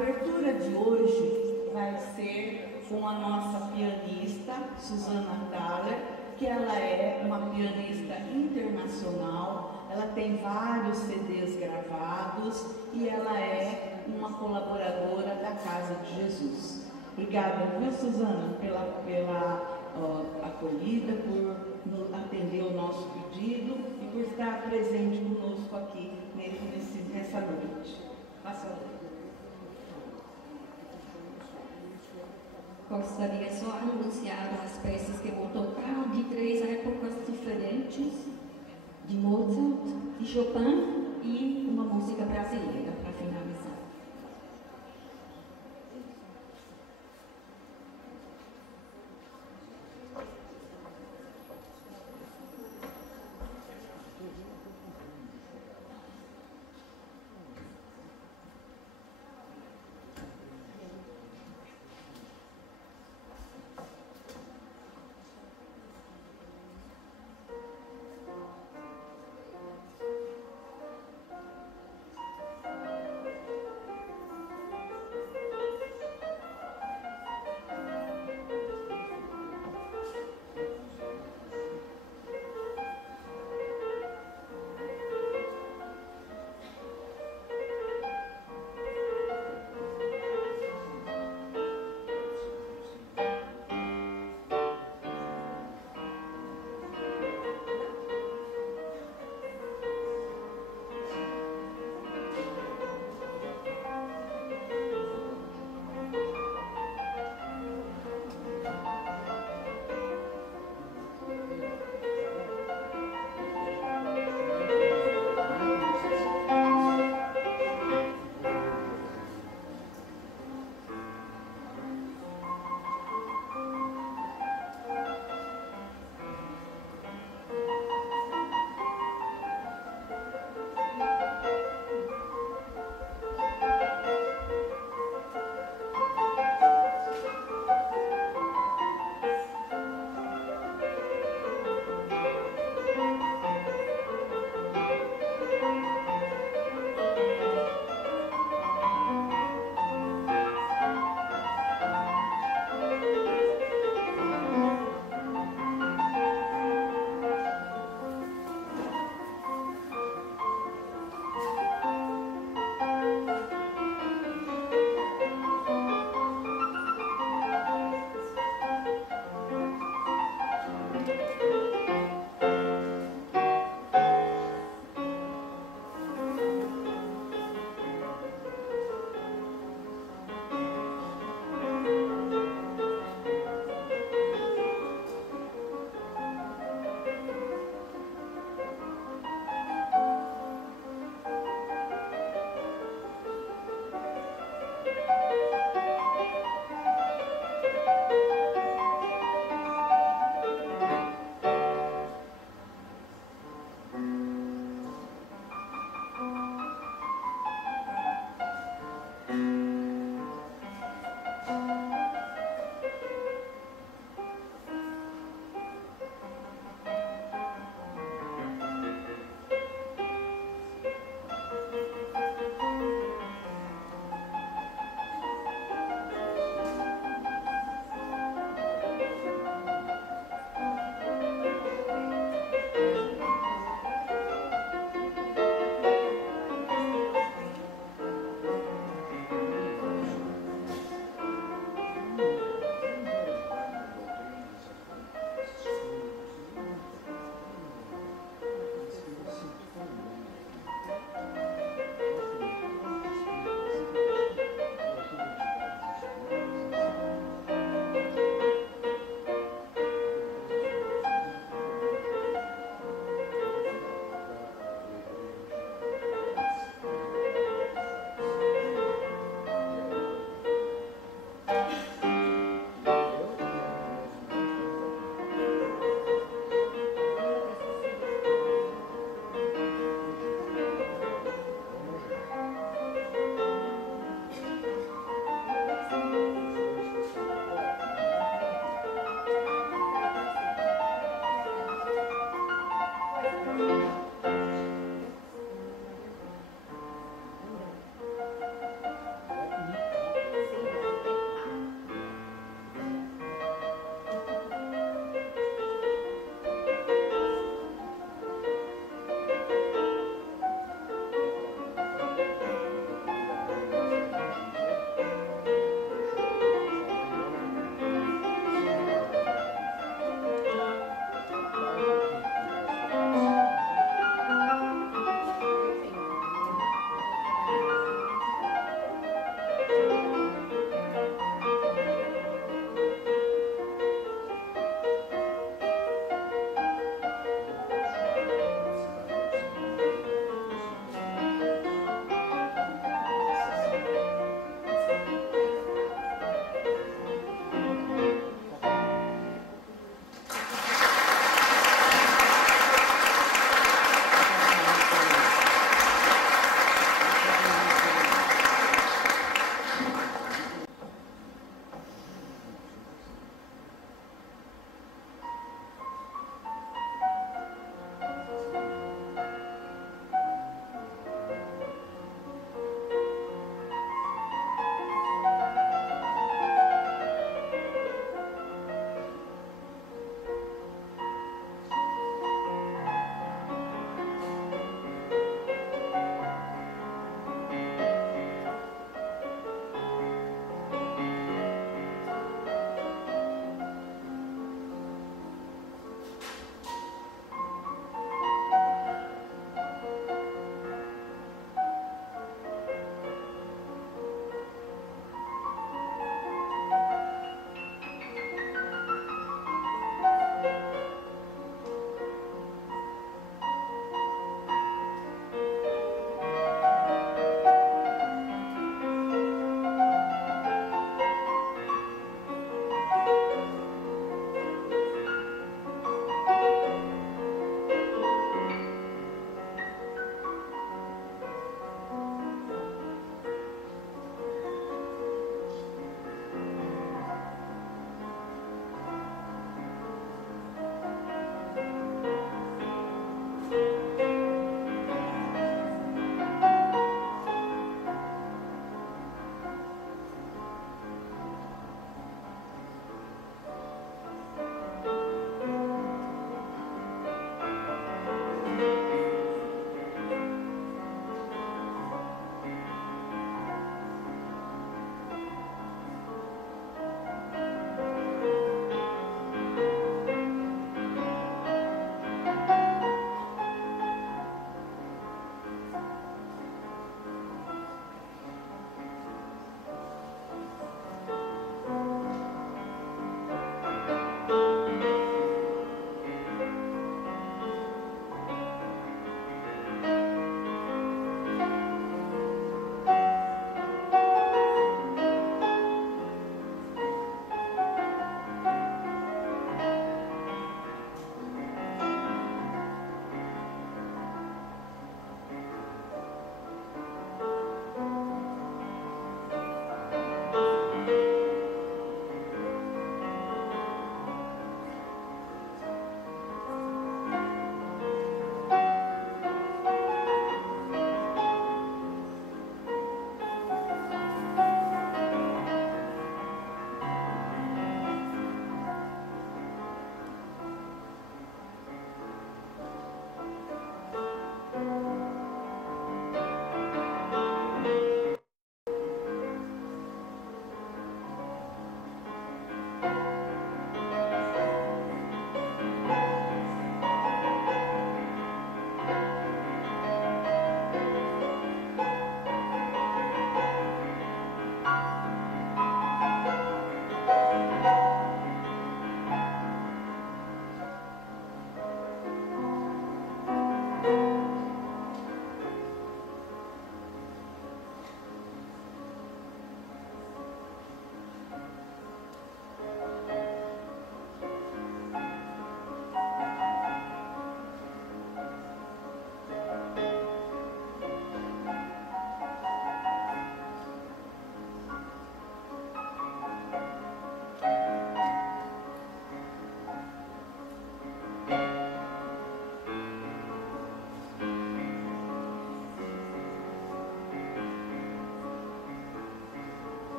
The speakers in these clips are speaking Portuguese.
abertura de hoje vai ser com a nossa pianista, Susana Thaler, que ela é uma pianista internacional, ela tem vários CDs gravados e ela é uma colaboradora da Casa de Jesus. Obrigada, viu, Susana, pela acolhida, por atender o nosso pedido e por estar presente conosco aqui nessa noite. Passa a ler. Gostaria só de anunciar as peças que vou tocar de 3 épocas diferentes, de Mozart, de Chopin e uma música brasileira para finalizar.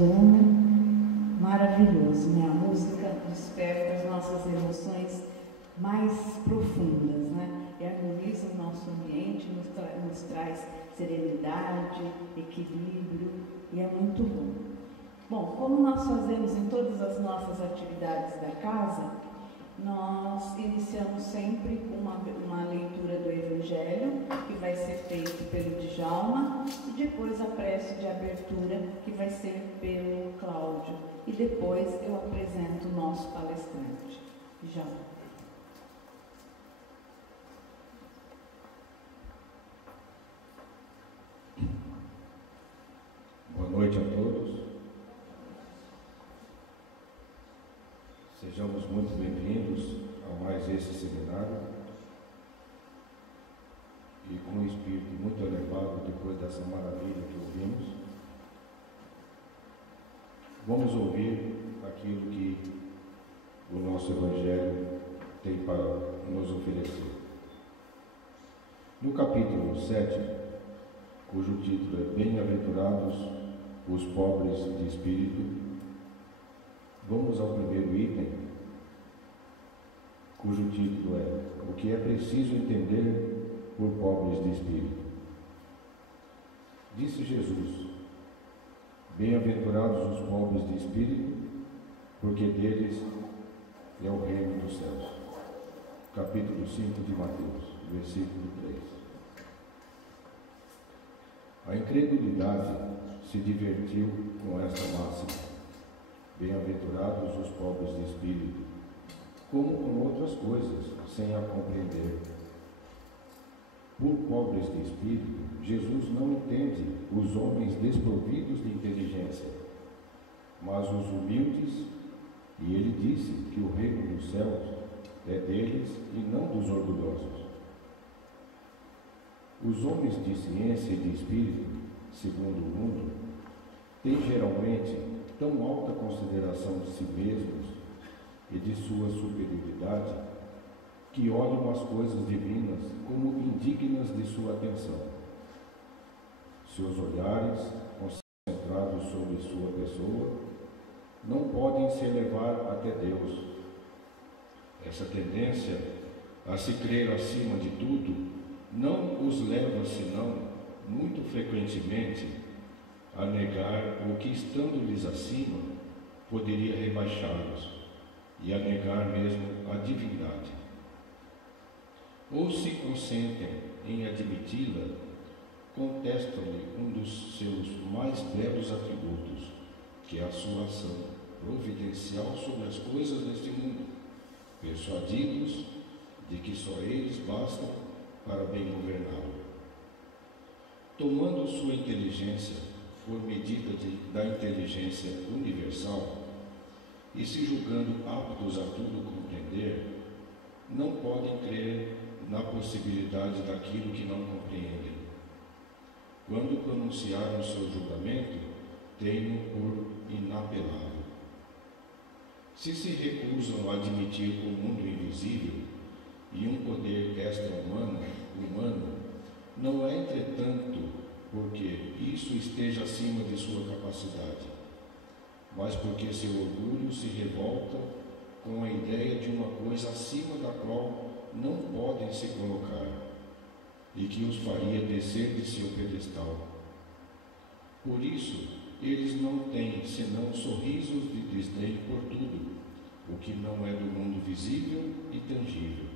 Ozônio, maravilhoso, né? A música desperta as nossas emoções mais profundas, né? E harmoniza o nosso ambiente, nos traz serenidade, equilíbrio, e é muito bom. Bom, como nós fazemos em todas as nossas atividades da casa, nós iniciamos sempre com uma leitura do Evangelho, que vai ser feito pelo Djalma, e depois a prece de abertura, que vai ser pelo Cláudio. E depois eu apresento o nosso palestrante, Djalma. Boa noite a todos. Sejamos muito bem-vindos a mais esse seminário e com um espírito muito elevado depois dessa maravilha que ouvimos. Vamos ouvir aquilo que o nosso Evangelho tem para nos oferecer. No capítulo 7, cujo título é Bem-aventurados os pobres de espírito, vamos ao primeiro item, cujo título é O que é preciso entender por pobres de espírito. Disse Jesus: Bem-aventurados os pobres de espírito, porque deles é o reino dos céus. Capítulo 5 de Mateus, versículo 3. A incredulidade se divertiu com esta máxima: Bem-aventurados os pobres de espírito, como com outras coisas, sem a compreender. Por pobres de espírito, Jesus não entende os homens desprovidos de inteligência, mas os humildes, e ele disse que o reino dos céus é deles e não dos orgulhosos. Os homens de ciência e de espírito, segundo o mundo, têm geralmente tão alta consideração de si mesmos e de sua superioridade, que olham as coisas divinas como indignas de sua atenção. Seus olhares, concentrados sobre sua pessoa, não podem se elevar até Deus. Essa tendência a se crer acima de tudo não os leva, senão, muito frequentemente, a negar o que, estando-lhes acima, poderia rebaixá-los, e a negar mesmo a divindade. Ou se consentem em admiti-la, contestam-lhe um dos seus mais belos atributos, que é a sua ação providencial sobre as coisas deste mundo, persuadidos de que só eles bastam para bem governá-lo. Tomando sua inteligência por medida da inteligência universal e se julgando aptos a tudo compreender, não podem crer na possibilidade daquilo que não compreendem. Quando pronunciaram seu julgamento, têm-no por inapelável. Se se recusam a admitir o mundo invisível e um poder extra-humano, não é, entretanto, porque isso esteja acima de sua capacidade, mas porque seu orgulho se revolta com a ideia de uma coisa acima da qual não podem se colocar e que os faria descer de seu pedestal. Por isso, eles não têm senão sorrisos de desdém por tudo, o que não é do mundo visível e tangível.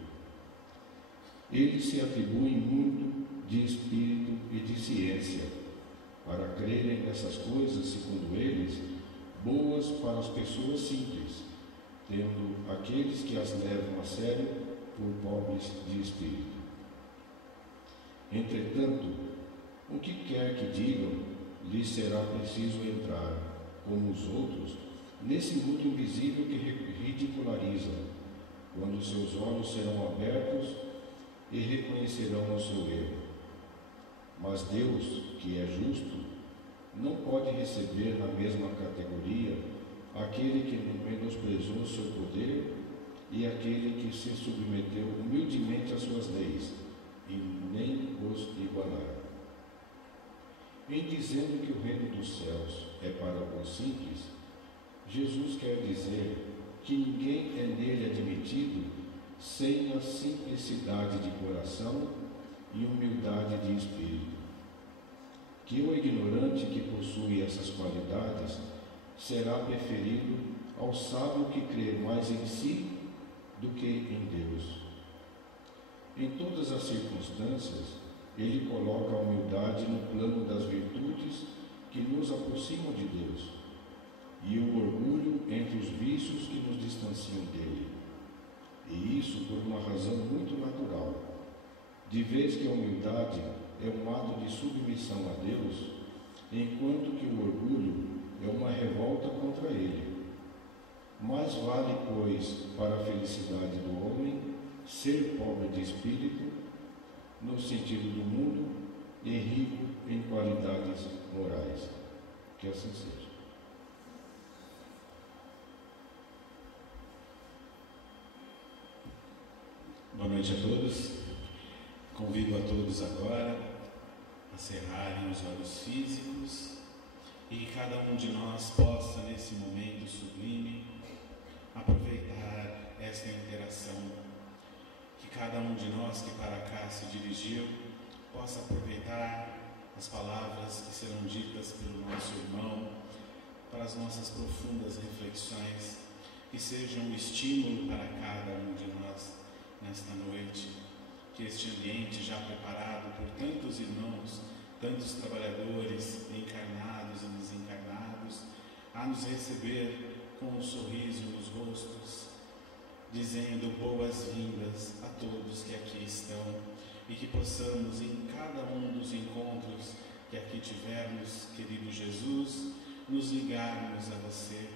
Eles se atribuem muito de espírito e de ciência, para crerem nessas coisas, segundo eles, boas para as pessoas simples, tendo aqueles que as levam a sério por pobres de espírito. Entretanto, o que quer que digam, lhes será preciso entrar, como os outros, nesse mundo invisível que ridicularizam, quando seus olhos serão abertos e reconhecerão o seu erro. Mas Deus, que é justo, não pode receber na mesma categoria aquele que menosprezou seu poder e aquele que se submeteu humildemente às suas leis, e nem os igualar. Em dizendo que o reino dos céus é para os simples, Jesus quer dizer que ninguém é nele admitido sem a simplicidade de coração e humildade de espírito. Que o ignorante que possui essas qualidades será preferido ao sábio que crê mais em si do que em Deus. Em todas as circunstâncias, ele coloca a humildade no plano das virtudes que nos aproximam de Deus e o orgulho entre os vícios que nos distanciam dele. E isso por uma razão muito natural, de vez que a humildade é um ato de submissão a Deus, enquanto que o orgulho é uma revolta contra ele. Mais vale, pois, para a felicidade do homem ser pobre de espírito, no sentido do mundo, e rico em qualidades morais. Que assim seja. Boa noite a todos. Convido a todos agora a cerrarem os olhos físicos e que cada um de nós possa, nesse momento sublime, aproveitar esta interação. Que cada um de nós que para cá se dirigiu possa aproveitar as palavras que serão ditas pelo nosso irmão para as nossas profundas reflexões, que sejam um estímulo para cada um de nós nesta noite, que este ambiente já preparado por tantos irmãos, tantos trabalhadores encarnados e desencarnados, a nos receber com um sorriso nos rostos, dizendo boas-vindas a todos que aqui estão, e que possamos em cada um dos encontros que aqui tivermos, querido Jesus, nos ligarmos a você,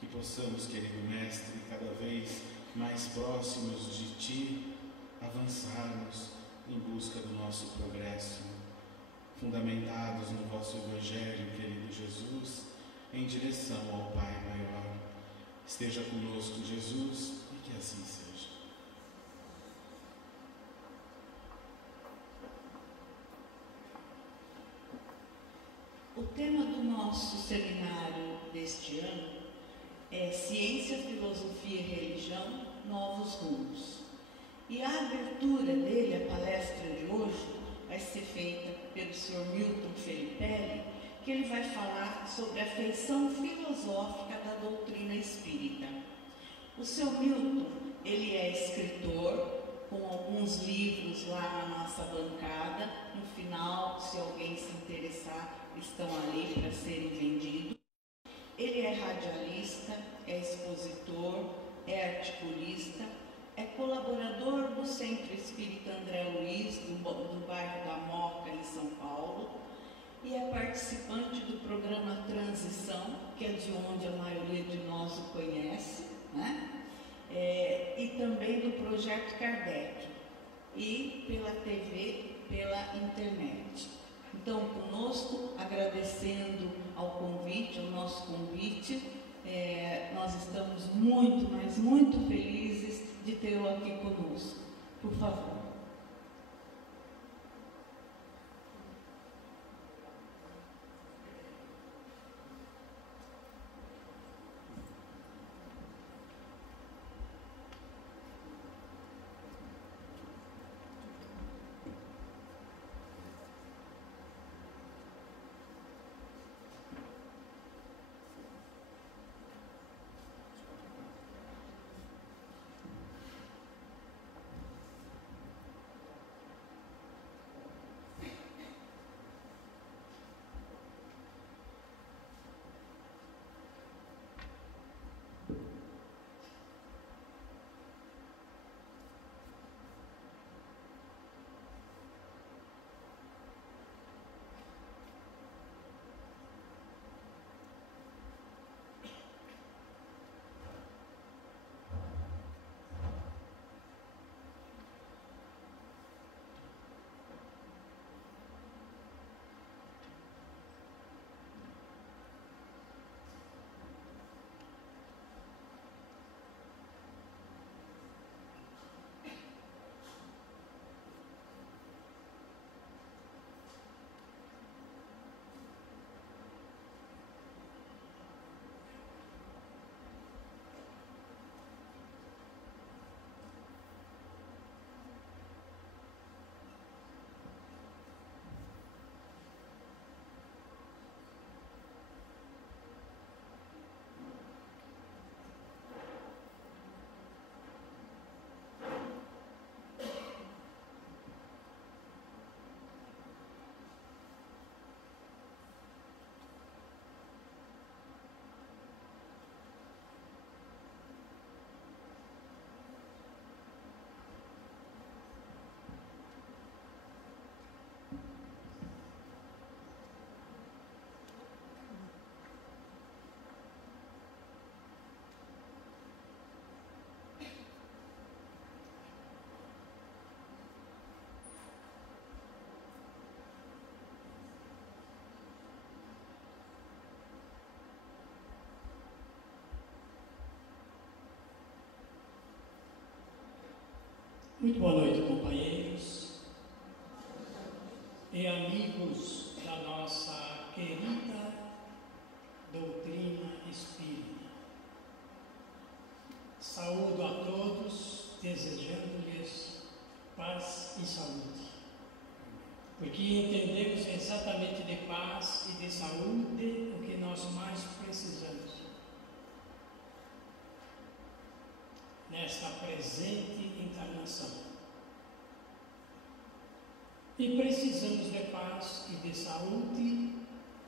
que possamos, querido Mestre, cada vez mais próximos de Ti, avançarmos em busca do nosso progresso, fundamentados no vosso Evangelho, querido Jesus, em direção ao Pai maior. Esteja conosco, Jesus, e que assim seja. O tema do nosso seminário deste ano é Ciência, Filosofia e Religião, Novos Rumos. E a abertura dele, a palestra de hoje, vai ser feita pelo Sr. Milton Felipe, que ele vai falar sobre a feição filosófica da doutrina espírita. O Sr. Milton, ele é escritor, com alguns livros lá na nossa bancada. No final, se alguém se interessar, estão ali para serem vendidos. Ele é radialista, é expositor, é articulista, é colaborador do Centro Espírita André Luiz, do bairro da Moca, em São Paulo, e é participante do programa Transição, que é de onde a maioria de nós o conhece, né? E também do Projeto Kardec, e pela TV, pela internet. Então, conosco, agradecendo ao convite, ao nosso convite, nós estamos muito, mas muito felizes de tê-lo aqui conosco. Por favor. Muito boa noite, companheiros e amigos da nossa querida doutrina espírita. Saúdo a todos, desejando-lhes paz e saúde, porque entendemos exatamente de paz e de saúde o que nós mais precisamos nesta presente encarnação. E precisamos de paz e de saúde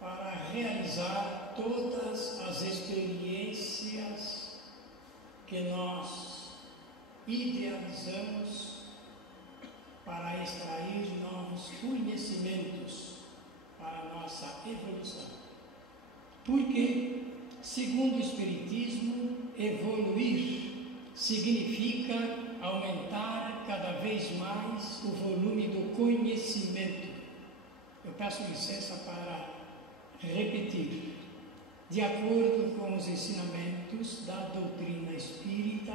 para realizar todas as experiências que nós idealizamos para extrair novos conhecimentos para a nossa evolução. Porque, segundo o Espiritismo, evoluir significa aumentar cada vez mais o volume do conhecimento. Eu peço licença para repetir. De acordo com os ensinamentos da doutrina espírita,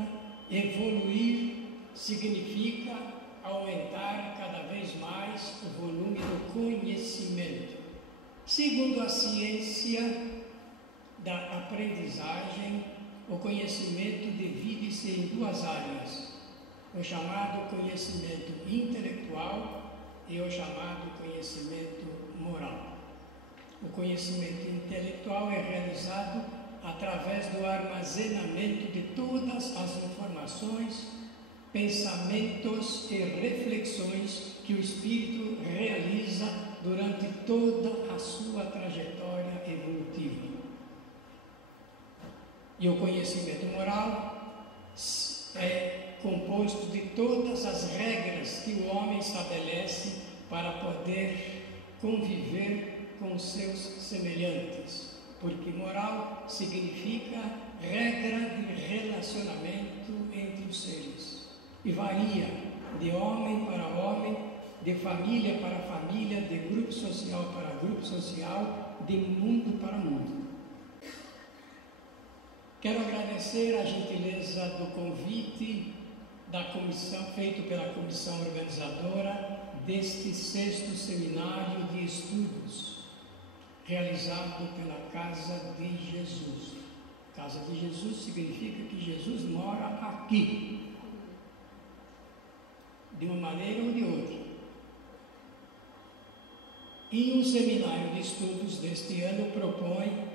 evoluir significa aumentar cada vez mais o volume do conhecimento. Segundo a ciência da aprendizagem, o conhecimento divide-se em duas áreas, o chamado conhecimento intelectual e o chamado conhecimento moral. O conhecimento intelectual é realizado através do armazenamento de todas as informações, pensamentos e reflexões que o espírito realiza durante toda a sua trajetória evolutiva. E o conhecimento moral é composto de todas as regras que o homem estabelece para poder conviver com seus semelhantes, porque moral significa regra de relacionamento entre os seres e varia de homem para homem, de família para família, de grupo social para grupo social, de mundo para mundo. Quero agradecer a gentileza do convite da comissão, feito pela comissão organizadora deste 6º seminário de estudos, realizado pela Casa de Jesus. Casa de Jesus significa que Jesus mora aqui, de uma maneira ou de outra. E o seminário de estudos deste ano propõe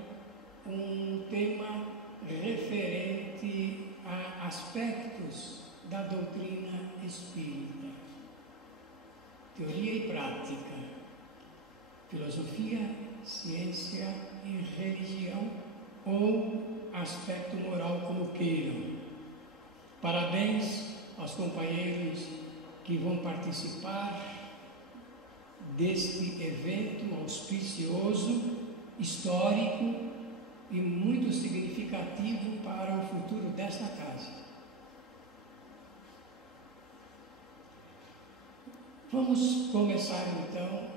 um tema referente a aspectos da doutrina espírita, teoria e prática, filosofia, ciência e religião, ou aspecto moral, como queiram. Parabéns aos companheiros que vão participar deste evento auspicioso, histórico e muito significativo para o futuro desta casa. Vamos começar então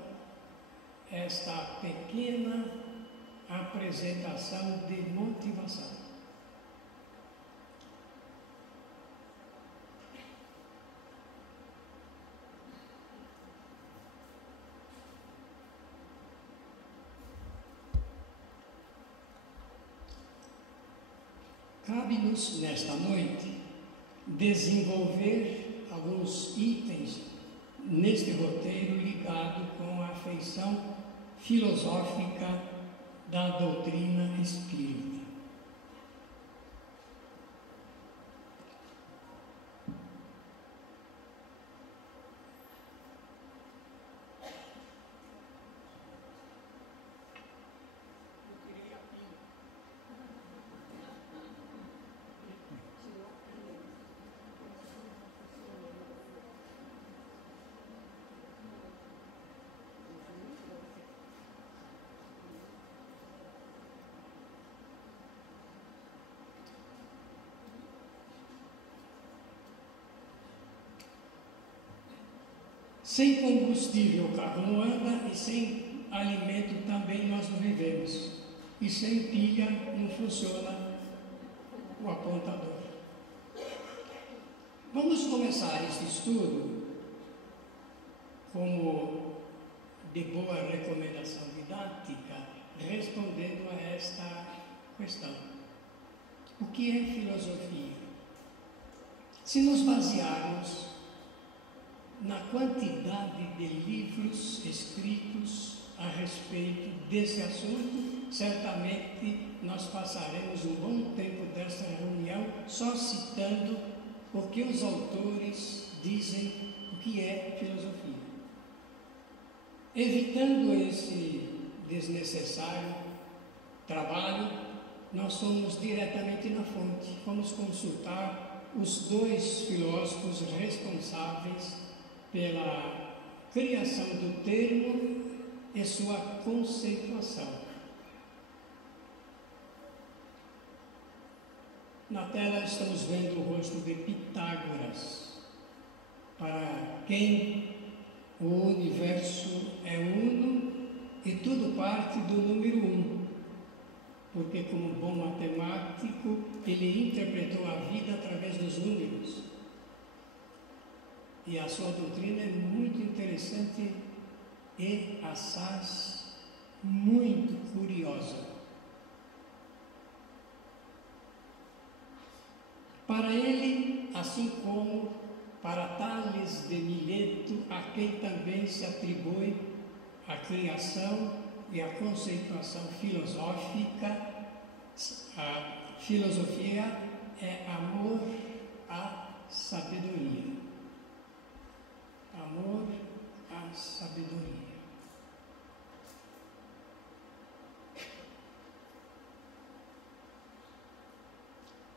esta pequena apresentação de motivação. Cabe-nos, nesta noite, desenvolver alguns itens neste roteiro ligado com a afeição filosófica da doutrina espírita. Sem combustível o carro não anda e sem alimento também nós não vivemos. E sem pilha não funciona o apontador. Vamos vamos começar esse estudo, como de boa recomendação didática, respondendo a esta questão. O que é filosofia? Se nos basearmos na quantidade de livros escritos a respeito desse assunto, certamente nós passaremos um bom tempo desta reunião só citando o que os autores dizem o que é filosofia. Evitando esse desnecessário trabalho, nós fomos diretamente na fonte, fomos consultar os dois filósofos responsáveis pela criação do termo e sua conceituação. Na tela estamos vendo o rosto de Pitágoras, para quem o universo é uno e tudo parte do número 1, porque como bom matemático ele interpretou a vida através dos números. E a sua doutrina é muito interessante e, assaz, muito curiosa. Para ele, assim como para Tales de Mileto, a quem também se atribui a criação e a conceituação filosófica, a filosofia é amor à sabedoria. Amor à sabedoria.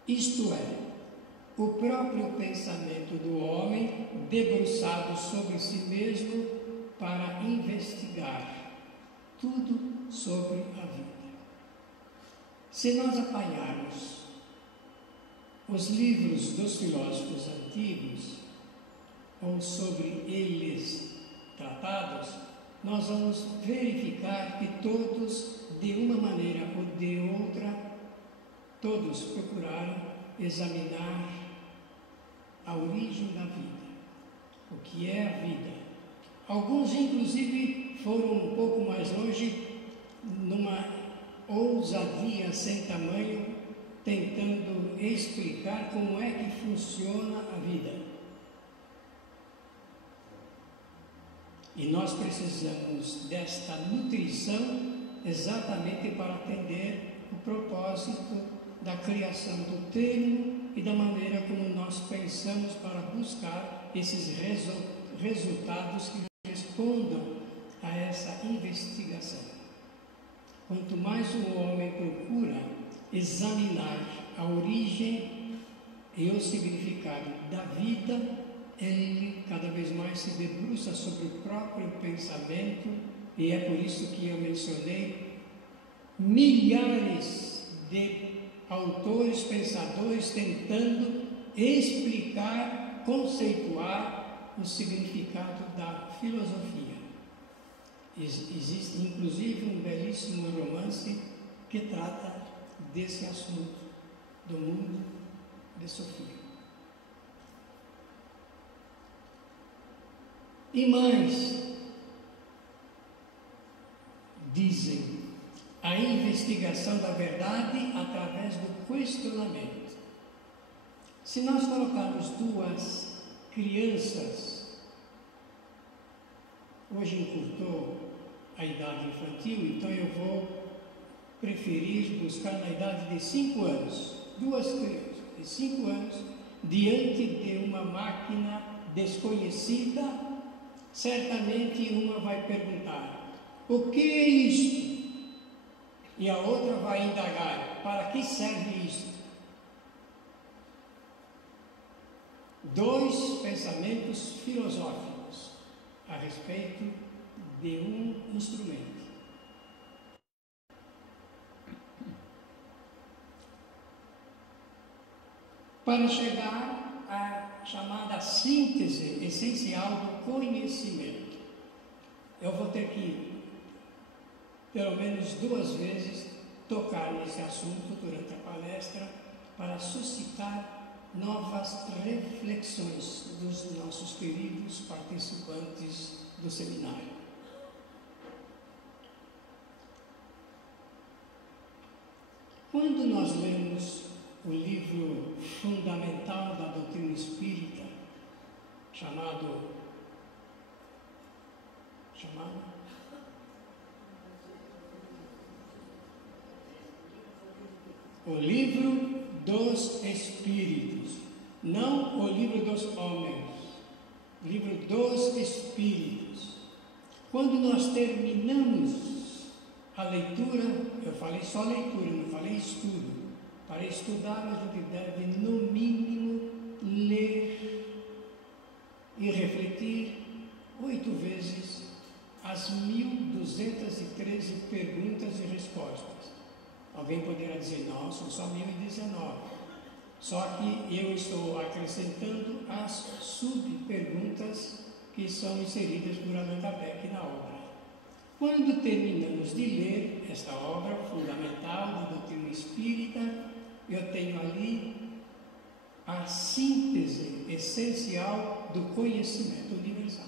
Isto é, o próprio pensamento do homem debruçado sobre si mesmo para investigar tudo sobre a vida. Se nós apanharmos os livros dos filósofos antigos, ou sobre eles tratados, nós vamos verificar que todos, de uma maneira ou de outra, todos procuraram examinar a origem da vida, o que é a vida. Alguns, inclusive, foram um pouco mais longe, numa ousadia sem tamanho, tentando explicar como é que funciona a vida. E nós precisamos desta nutrição exatamente para atender o propósito da criação do termo e da maneira como nós pensamos para buscar esses resultados que respondam a essa investigação. Quanto mais o homem procura examinar a origem e o significado da vida, ele cada vez mais se debruça sobre o próprio pensamento, e é por isso que eu mencionei milhares de autores, pensadores tentando explicar, conceituar o significado da filosofia. Existe inclusive um belíssimo romance que trata desse assunto, do mundo de Sofia. E mais, dizem, a investigação da verdade através do questionamento. Se nós colocarmos duas crianças, hoje encurtou a idade infantil, então eu vou preferir buscar na idade de 5 anos, duas crianças de 5 anos, diante de uma máquina desconhecida, certamente uma vai perguntar: o que é isto? E a outra vai indagar: para que serve isto? Dois pensamentos filosóficos a respeito de um instrumento. Para chegar à chamada síntese essencial do conhecimento, eu vou ter que, pelo menos 2 vezes, tocar nesse assunto durante a palestra para suscitar novas reflexões dos nossos queridos participantes do seminário. Quando nós lemos o livro fundamental da doutrina espírita, chamado o livro dos Espíritos, não o livro dos homens, livro dos Espíritos. Quando nós terminamos a leitura, eu falei só leitura, não falei estudo. Para estudar, a gente deve, no mínimo, ler e refletir 8 vezes as 1.213 perguntas e respostas. Alguém poderá dizer, não, são só 1.019. Só que eu estou acrescentando as subperguntas que são inseridas por Allan Kardec na obra. Quando terminamos de ler esta obra fundamental da doutrina espírita, eu tenho ali a síntese essencial do conhecimento universal.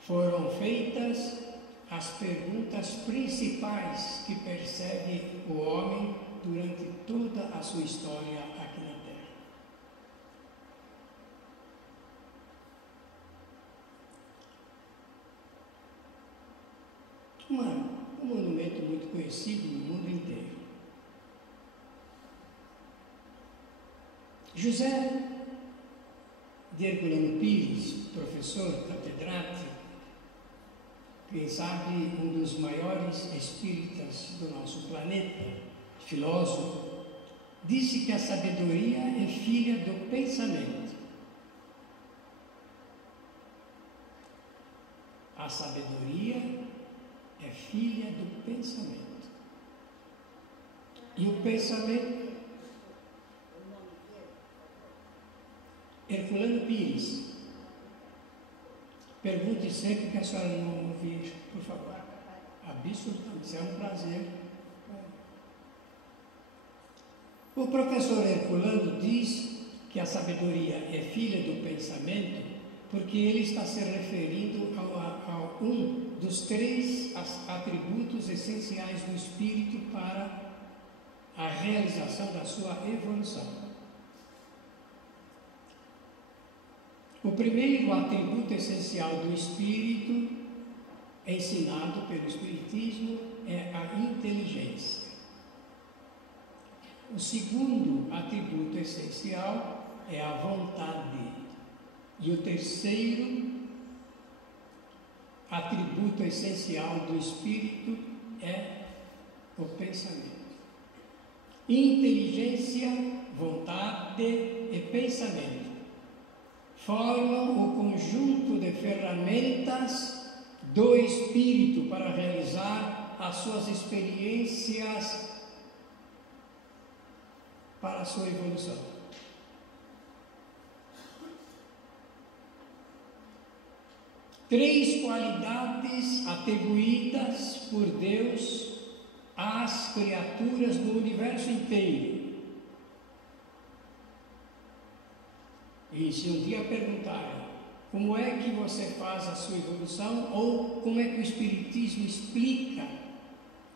Foram feitas as perguntas principais que perseguem o homem durante toda a sua história aqui na Terra. Um monumento muito conhecido no mundo inteiro. José de Herculano Pires, professor catedrático, quem sabe um dos maiores espíritas do nosso planeta, filósofo, disse que a sabedoria é filha do pensamento. A sabedoria é filha do pensamento. E o pensamento... Herculano Pires. Pergunte sempre que a senhora não ouvir, por favor. Absolutamente, é um prazer. O professor Herculano diz que a sabedoria é filha do pensamento porque ele está se referindo a um dos 3 atributos essenciais do espírito para a realização da sua evolução. O primeiro atributo essencial do espírito, ensinado pelo Espiritismo, é a inteligência. O segundo atributo essencial é a vontade. E o terceiro atributo essencial do espírito é o pensamento. Inteligência, vontade e pensamento formam o conjunto de ferramentas do espírito para realizar as suas experiências para a sua evolução. Três qualidades atribuídas por Deus às criaturas do universo inteiro. E se um dia perguntarem como é que você faz a sua evolução, ou como é que o Espiritismo explica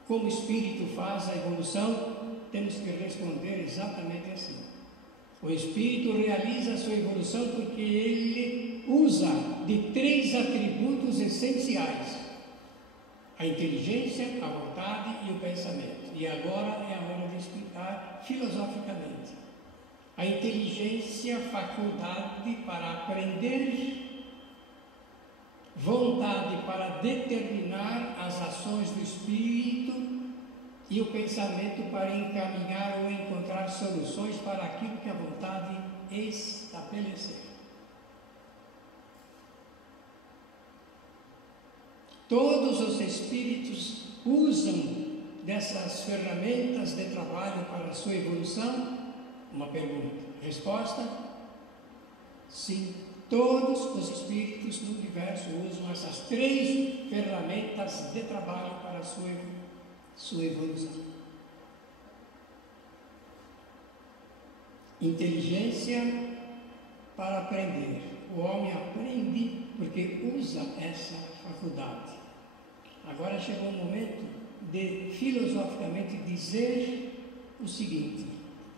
como o Espírito faz a evolução, temos que responder exatamente assim. O Espírito realiza a sua evolução porque ele usa de 3 atributos essenciais: a inteligência, a vontade e o pensamento. E agora é a hora de explicar filosoficamente. A inteligência, faculdade para aprender, vontade para determinar as ações do espírito e o pensamento para encaminhar ou encontrar soluções para aquilo que a vontade estabelecer. Todos os espíritos usam dessas ferramentas de trabalho para a sua evolução? Uma pergunta. Resposta? Sim. Todos os espíritos do universo usam essas 3 ferramentas de trabalho para a sua evolução. inteligência para aprender. O homem aprende porque usa essa faculdade. Agora chegou o momento de filosoficamente dizer o seguinte: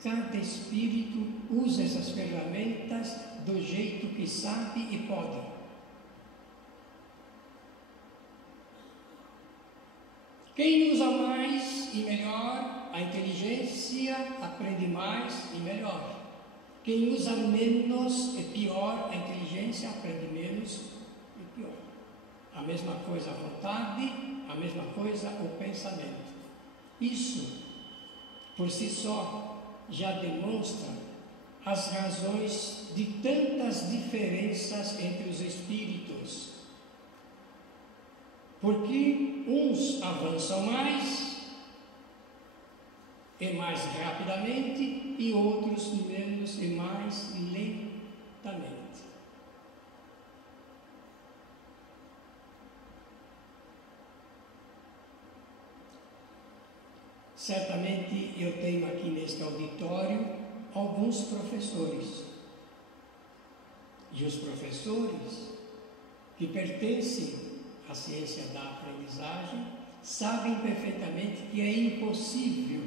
cada espírito usa essas ferramentas do jeito que sabe e pode. Quem usa mais e melhor a inteligência aprende mais e melhor. Quem usa menos e pior a inteligência aprende menos e pior. A mesma coisa a vontade, a mesma coisa o pensamento. Isso, por si só, já demonstra as razões de tantas diferenças entre os espíritos. Porque uns avançam mais e mais rapidamente e outros menos e mais lentamente. Certamente eu tenho aqui neste auditório alguns professores. E os professores que pertencem à ciência da aprendizagem sabem perfeitamente que é impossível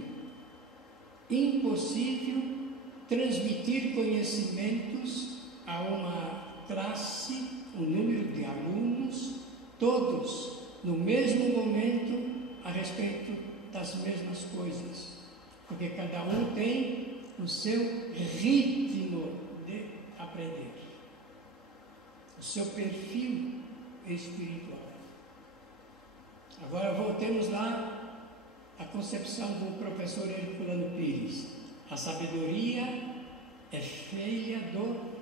transmitir conhecimentos a uma classe, um número de alunos, todos no mesmo momento a respeito das mesmas coisas, porque cada um tem o seu ritmo de aprender, o seu perfil espiritual. Agora voltemos lá à concepção do professor Herculano Pires. A sabedoria é filha do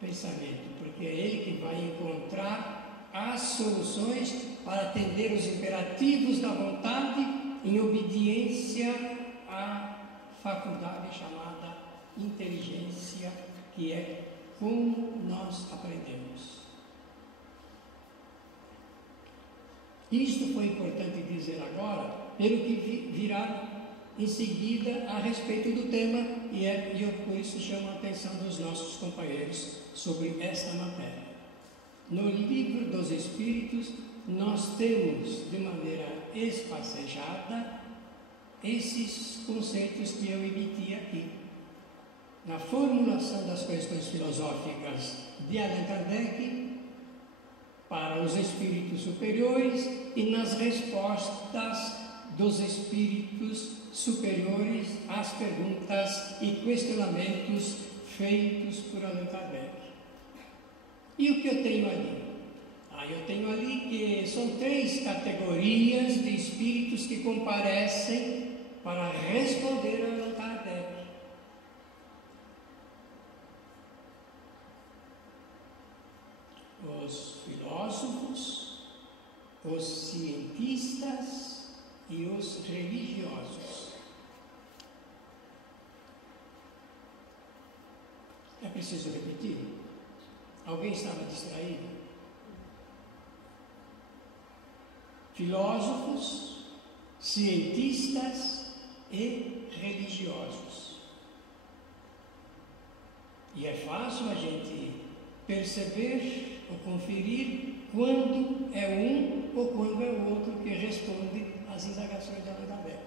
pensamento, porque é ele que vai encontrar as soluções para atender os imperativos da vontade em obediência à faculdade chamada inteligência, que é como nós aprendemos. Isto foi importante dizer agora, pelo que virá em seguida a respeito do tema, e eu por isso chamo a atenção dos nossos companheiros sobre esta matéria. No Livro dos Espíritos, nós temos de maneira espacejada esses conceitos que eu emiti aqui. Na formulação das questões filosóficas de Allan Kardec para os espíritos superiores e nas respostas dos espíritos superiores às perguntas e questionamentos feitos por Allan Kardec. E o que eu tenho ali? Eu tenho ali que são 3 categorias de espíritos que comparecem para responder a Allan Kardec. Os filósofos, os cientistas e os religiosos. É preciso repetir? Alguém estava distraído? Filósofos, cientistas e religiosos. E é fácil a gente perceber ou conferir quando é um ou quando é o outro que responde às indagações de Allan Kardec.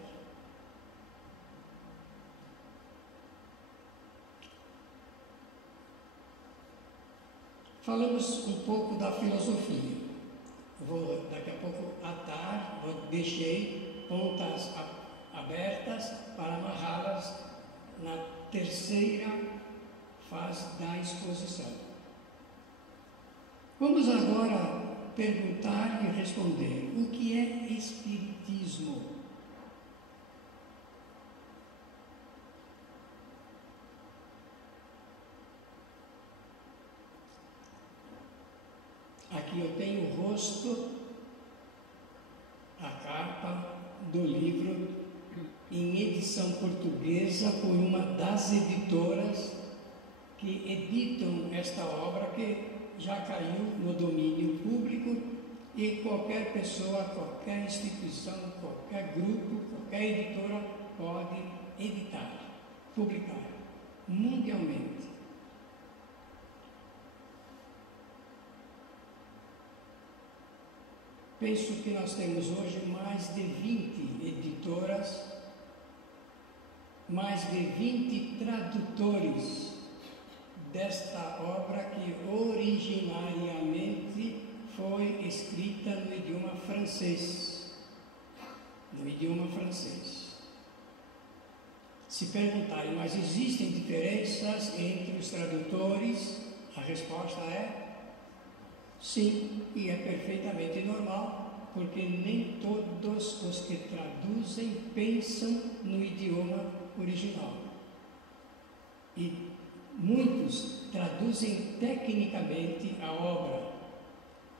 Falamos um pouco da filosofia. Vou daqui a pouco atar, deixei pontas abertas para amarrá-las na terceira fase da exposição. Vamos agora perguntar e responder: o que é Espiritismo? Aqui eu tenho o rosto, a capa do livro em edição portuguesa por uma das editoras que editam esta obra, que já caiu no domínio público e qualquer pessoa, qualquer instituição, qualquer grupo, qualquer editora pode editar, publicar. mundialmente. Penso que nós temos hoje mais de 20 editoras, mais de 20 tradutores desta obra que originariamente foi escrita no idioma francês. No idioma francês. Se perguntarem, mas existem diferenças entre os tradutores? A resposta é sim, e é perfeitamente normal, porque nem todos os que traduzem pensam no idioma original. E muitos traduzem tecnicamente a obra,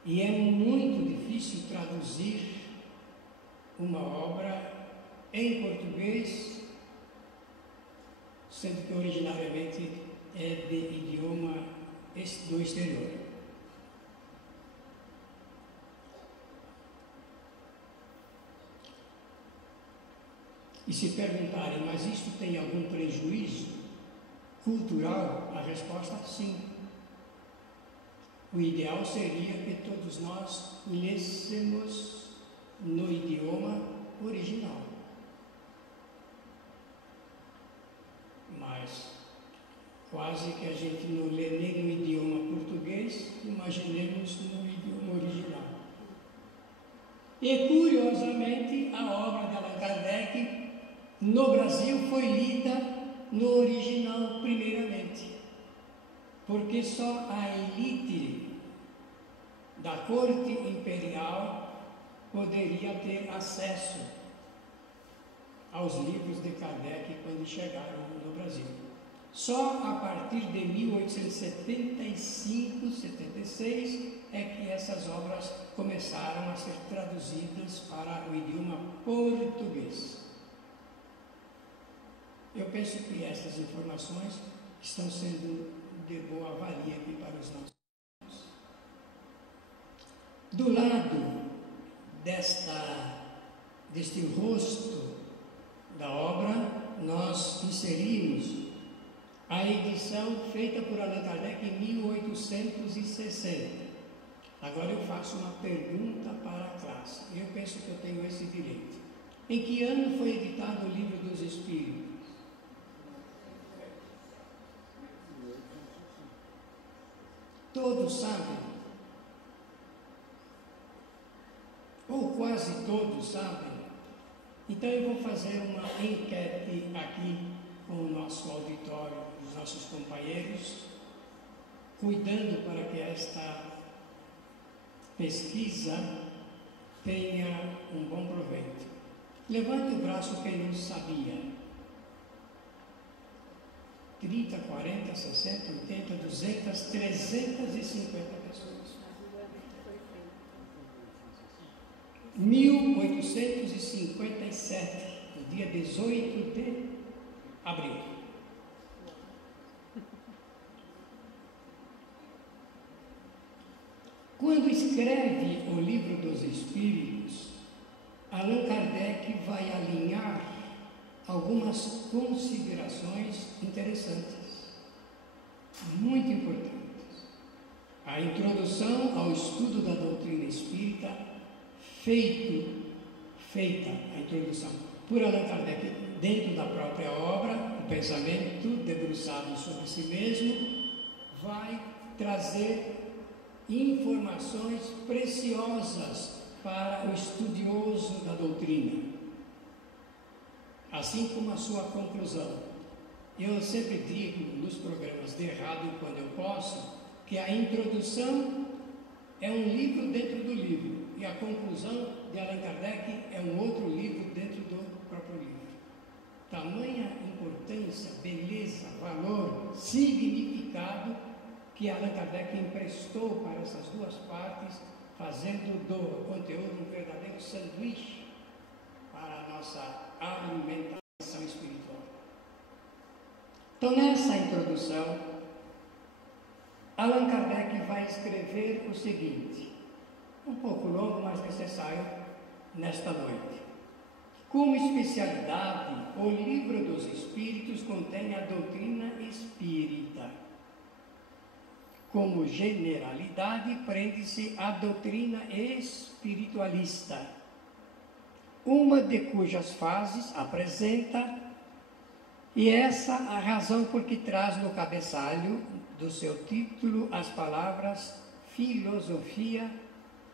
e é muito difícil traduzir uma obra em português, sendo que originariamente é de idioma do exterior. E se perguntarem, mas isto tem algum prejuízo cultural? A resposta é sim. O ideal seria que todos nós lêssemos no idioma original. Mas quase que a gente não lê nem no idioma português, imaginemos no idioma original. E curiosamente, a obra de Allan Kardec no Brasil foi lida no original primeiramente, porque só a elite da corte imperial poderia ter acesso aos livros de Kardec quando chegaram no Brasil. Só a partir de 1875, 76 é que essas obras começaram a ser traduzidas para o idioma português. Eu penso que essas informações estão sendo de boa valia aqui para os nossos irmãos. Do lado deste rosto da obra, nós inserimos a edição feita por Allan Kardec em 1860. Agora eu faço uma pergunta para a classe. Eu penso que eu tenho esse direito. Em que ano foi editado o Livro dos Espíritos? Todos sabem? Ou quase todos sabem? Então eu vou fazer uma enquete aqui com o nosso auditório, os nossos companheiros, cuidando para que esta pesquisa tenha um bom proveito. Levante o braço quem não sabia. 30, 40, 60, 80, 200, 350 pessoas. 1857, no dia 18 de abril. Quando escreve o Livro dos Espíritos, Allan Kardec vai alinhar algumas considerações interessantes, muito importantes. A introdução ao estudo da doutrina espírita, feita a introdução por Allan Kardec dentro da própria obra, o pensamento debruçado sobre si mesmo, vai trazer informações preciosas para o estudioso da doutrina, assim como a sua conclusão. Eu sempre digo nos programas de rádio, quando eu posso, que a introdução é um livro dentro do livro e a conclusão de Allan Kardec é um outro livro dentro do próprio livro. Tamanha importância, beleza, valor, significado que Allan Kardec emprestou para essas duas partes, fazendo do conteúdo um verdadeiro sanduíche para a nossa alimentação espiritual. Então, nessa introdução, Allan Kardec vai escrever o seguinte, um pouco longo, mas necessário nesta noite. Como especialidade, o Livro dos Espíritos contém a doutrina espírita. Como generalidade, prende-se à doutrina espiritualista, uma de cujas fases apresenta, e essa a razão por que traz no cabeçalho do seu título as palavras filosofia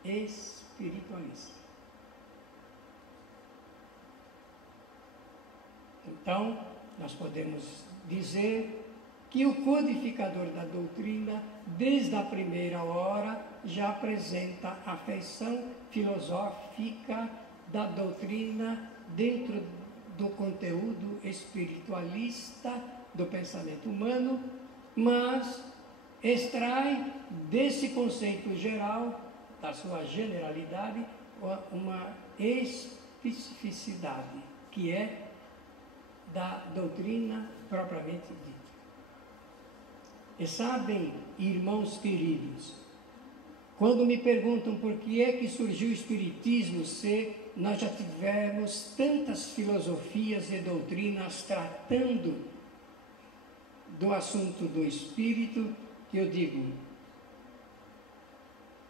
espiritualista. Então, nós podemos dizer que o codificador da doutrina, desde a primeira hora, já apresenta a feição filosófica da doutrina dentro do conteúdo espiritualista do pensamento humano, mas extrai desse conceito geral, da sua generalidade, uma especificidade, que é da doutrina propriamente dita. E sabem, irmãos queridos, quando me perguntam por que é que surgiu o Espiritismo, se nós já tivemos tantas filosofias e doutrinas tratando do assunto do Espírito, que eu digo,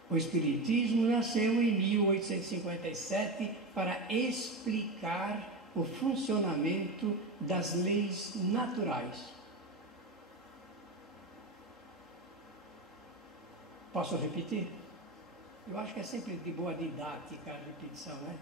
o Espiritismo nasceu em 1857 para explicar o funcionamento das leis naturais. Posso repetir? Eu acho que é sempre de boa didática a repetição, né?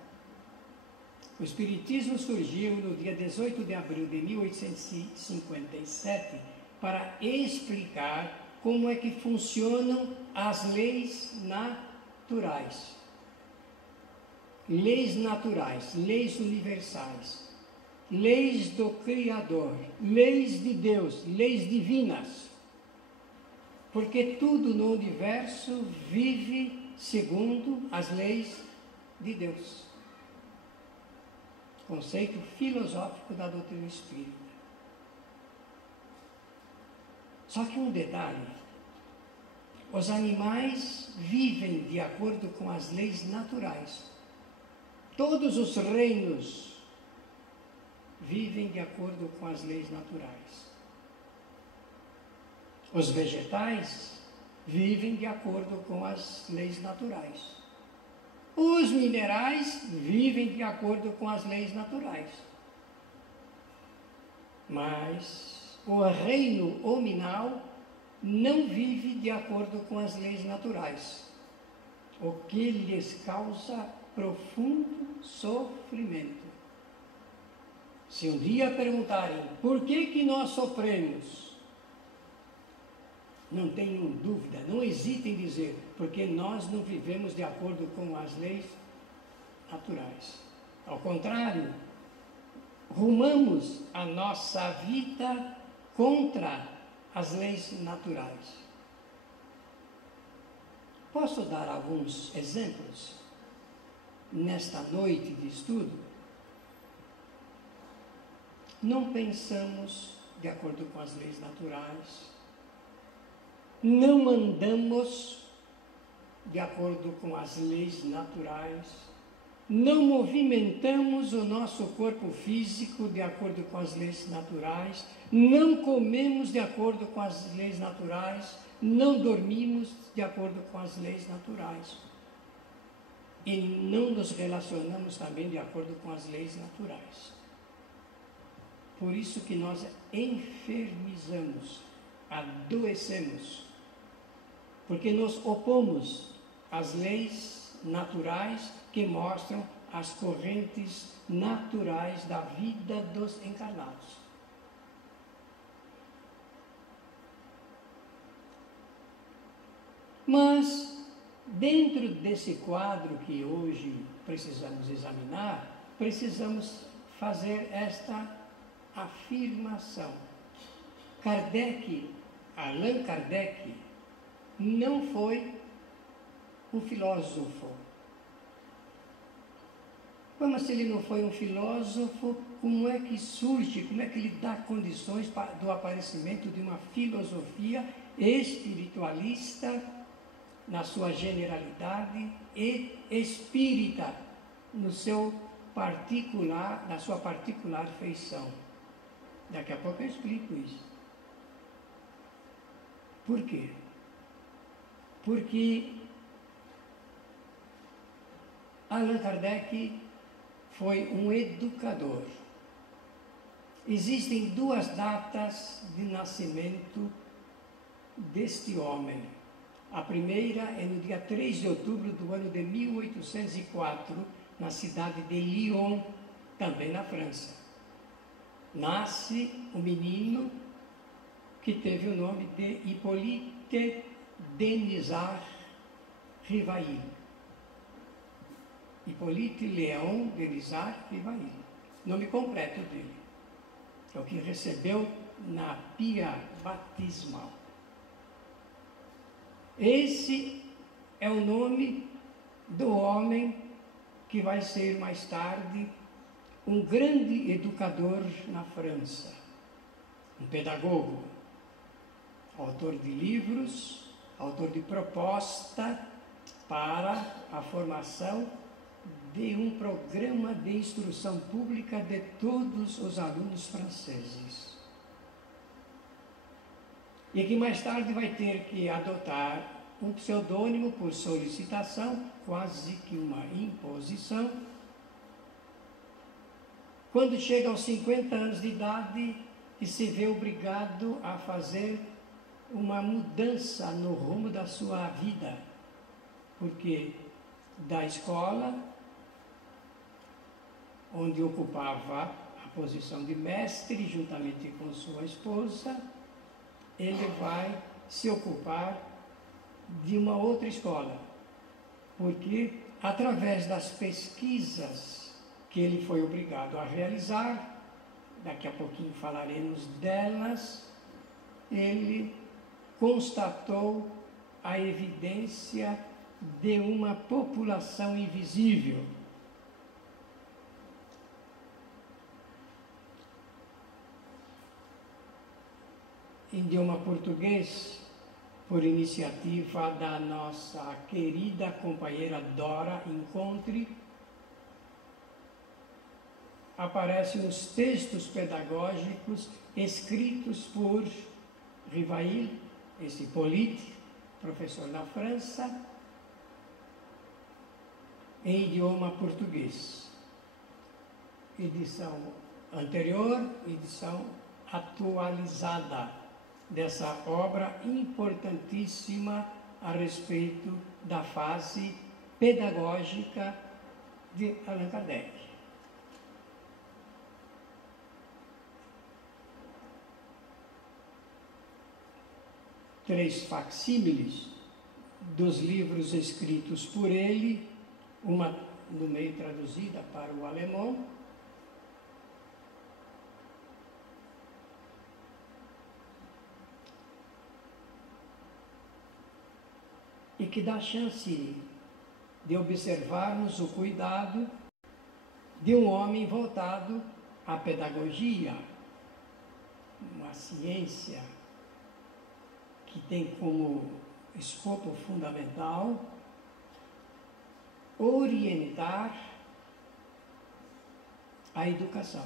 O Espiritismo surgiu no dia 18 de abril de 1857 para explicar como é que funcionam as leis naturais. Leis naturais, leis universais, leis do Criador, leis de Deus, leis divinas. Porque tudo no universo vive segundo as leis de Deus. Conceito filosófico da doutrina espírita. Só que um detalhe: os animais vivem de acordo com as leis naturais. Todos os reinos vivem de acordo com as leis naturais. Os vegetais vivem de acordo com as leis naturais. Os minerais vivem de acordo com as leis naturais. Mas o reino hominal não vive de acordo com as leis naturais, o que lhes causa profundo sofrimento. Se um dia perguntarem por que nós sofremos, não tenham dúvida, não hesitem em dizer, porque nós não vivemos de acordo com as leis naturais. Ao contrário, rumamos a nossa vida contra as leis naturais. Posso dar alguns exemplos nesta noite de estudo? Não pensamos de acordo com as leis naturais. Não andamos de acordo com as leis naturais, não movimentamos o nosso corpo físico de acordo com as leis naturais, não comemos de acordo com as leis naturais, não dormimos de acordo com as leis naturais e não nos relacionamos também de acordo com as leis naturais. Por isso que nós enfermizamos, adoecemos, porque nos opomos às leis naturais que mostram as correntes naturais da vida dos encarnados. Mas, dentro desse quadro que hoje precisamos examinar, precisamos fazer esta afirmação. Allan Kardec, não foi um filósofo. Mas se ele não foi um filósofo, como é que surge, como é que ele dá condições do aparecimento de uma filosofia espiritualista na sua generalidade e espírita no seu sua particular feição. Daqui a pouco eu explico isso. Por quê? Porque Allan Kardec foi um educador. Existem duas datas de nascimento deste homem. A primeira é no dia 3 de outubro do ano de 1804, na cidade de Lyon, também na França. Nasce um menino que teve o nome de Hippolyte Denisard Rivail. Hippolyte Léon Denisard Rivail. Nome completo dele. É o que recebeu na pia batismal. Esse é o nome do homem que vai ser mais tarde um grande educador na França, um pedagogo, autor de livros, autor de proposta para a formação de um programa de instrução pública de todos os alunos franceses. E que mais tarde vai ter que adotar um pseudônimo por solicitação, quase que uma imposição. Quando chega aos 50 anos de idade e se vê obrigado a fazer uma mudança no rumo da sua vida, porque da escola, onde ocupava a posição de mestre juntamente com sua esposa, ele vai se ocupar de uma outra escola, porque através das pesquisas que ele foi obrigado a realizar, daqui a pouquinho falaremos delas, ele constatou a evidência de uma população invisível. Em idioma português, por iniciativa da nossa querida companheira Dora Encontre, aparecem os textos pedagógicos escritos por Rivail, esse Hippolyte, professor na França, em idioma português. Edição anterior, edição atualizada dessa obra importantíssima a respeito da fase pedagógica de Allan Kardec. Três facsímiles dos livros escritos por ele, uma no meio traduzida para o alemão, e que dá chance de observarmos o cuidado de um homem voltado à pedagogia, uma ciência que tem como escopo fundamental orientar a educação.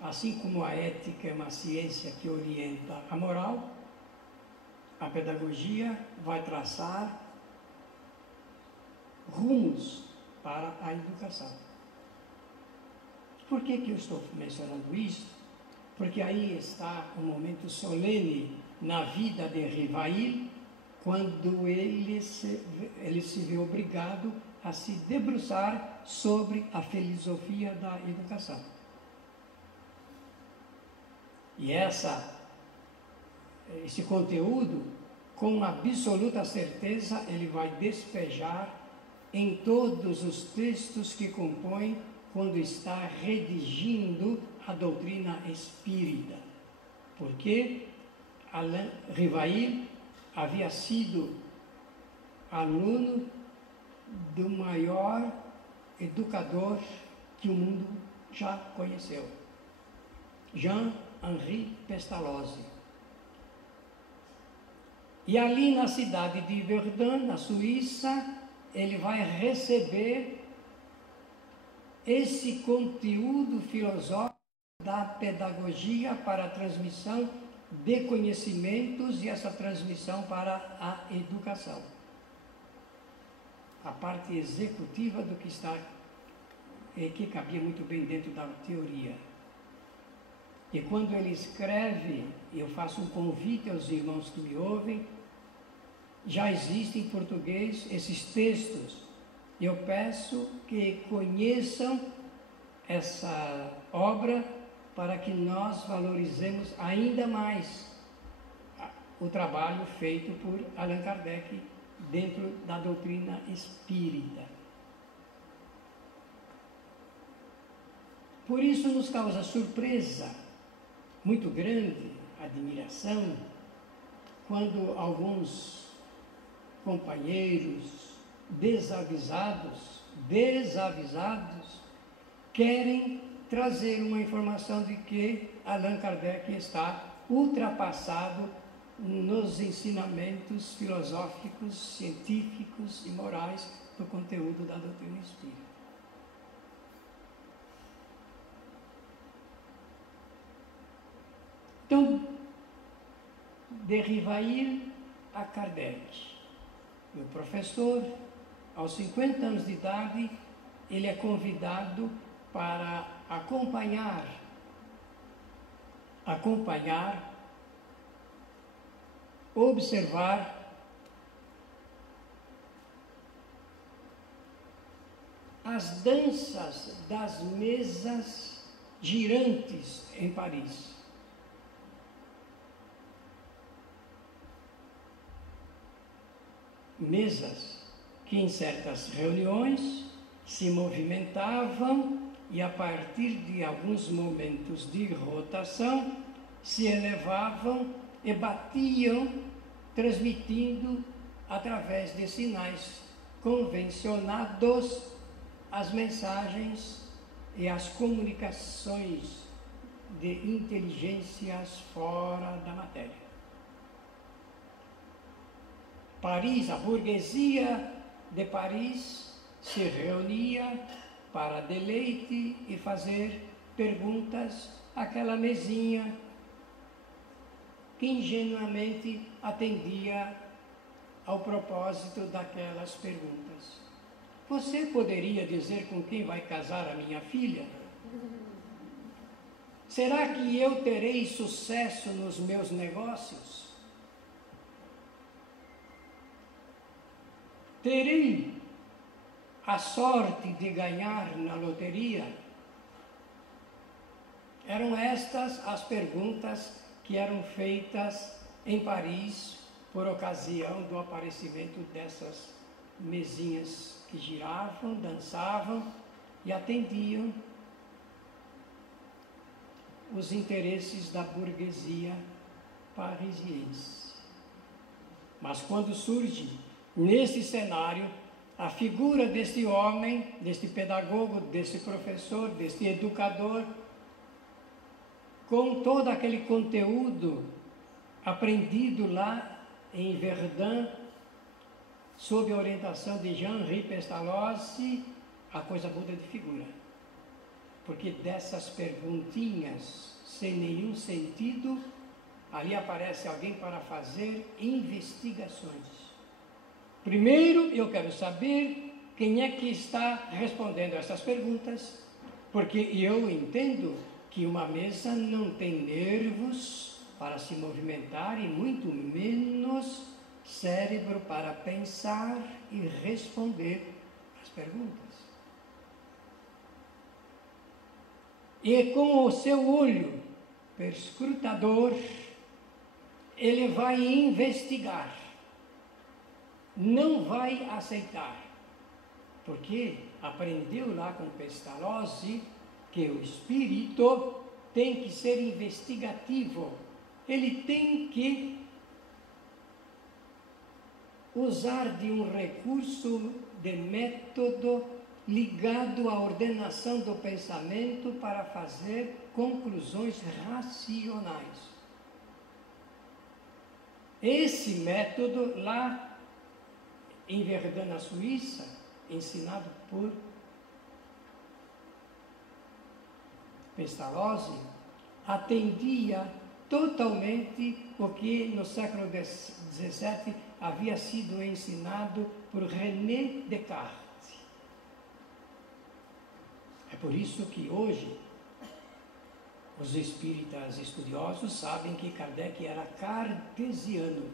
Assim como a ética é uma ciência que orienta a moral, a pedagogia vai traçar rumos para a educação. Por que eu estou mencionando isso? Porque aí está um momento solene na vida de Rivail, quando ele se vê obrigado a se debruçar sobre a filosofia da educação. E esse conteúdo, com absoluta certeza, ele vai despejar em todos os textos que compõem quando está redigindo a doutrina espírita. Porque Rivail havia sido aluno do maior educador que o mundo já conheceu, Jean-Henri Pestalozzi. E ali na cidade de Verdun, na Suíça, ele vai receber esse conteúdo filosófico da pedagogia para a transmissão de conhecimentos e essa transmissão para a educação. A parte executiva do que está, que cabia muito bem dentro da teoria. E quando ele escreve, eu faço um convite aos irmãos que me ouvem, já existem em português esses textos. Eu peço que conheçam essa obra para que nós valorizemos ainda mais o trabalho feito por Allan Kardec dentro da doutrina espírita. Por isso nos causa surpresa muito grande, admiração, quando alguns companheiros desavisados, querem trazer uma informação de que Allan Kardec está ultrapassado nos ensinamentos filosóficos, científicos e morais do conteúdo da doutrina espírita. Então, de Rivail a Kardec, meu professor, aos 50 anos de idade, ele é convidado para acompanhar, observar as danças das mesas girantes em Paris. Mesas que em certas reuniões se movimentavam e a partir de alguns momentos de rotação se elevavam e batiam, transmitindo através de sinais convencionados as mensagens e as comunicações de inteligências fora da matéria. Paris, a burguesia de Paris se reunia para deleite e fazer perguntas àquela mesinha que ingenuamente atendia ao propósito daquelas perguntas. Você poderia dizer com quem vai casar a minha filha? Será que eu terei sucesso nos meus negócios? Terei a sorte de ganhar na loteria? Eram estas as perguntas que eram feitas em Paris por ocasião do aparecimento dessas mesinhas que giravam, dançavam e atendiam os interesses da burguesia parisiense. Mas quando surge nesse cenário a figura deste homem, deste pedagogo, deste professor, deste educador, com todo aquele conteúdo aprendido lá em Verdun, sob a orientação de Jean-Henri Pestalozzi, a coisa muda de figura. Porque dessas perguntinhas sem nenhum sentido, ali aparece alguém para fazer investigações. Primeiro, eu quero saber quem é que está respondendo essas perguntas, porque eu entendo que uma mesa não tem nervos para se movimentar e muito menos cérebro para pensar e responder as perguntas. E com o seu olho perscrutador, ele vai investigar. Não vai aceitar, porque aprendeu lá com Pestalozzi que o espírito tem que ser investigativo, ele tem que usar de um recurso de método ligado à ordenação do pensamento para fazer conclusões racionais. Esse método lá em Verdun, na Suíça, ensinado por Pestalozzi, atendia totalmente o que no século XVII havia sido ensinado por René Descartes. É por isso que hoje os espíritas estudiosos sabem que Kardec era cartesiano.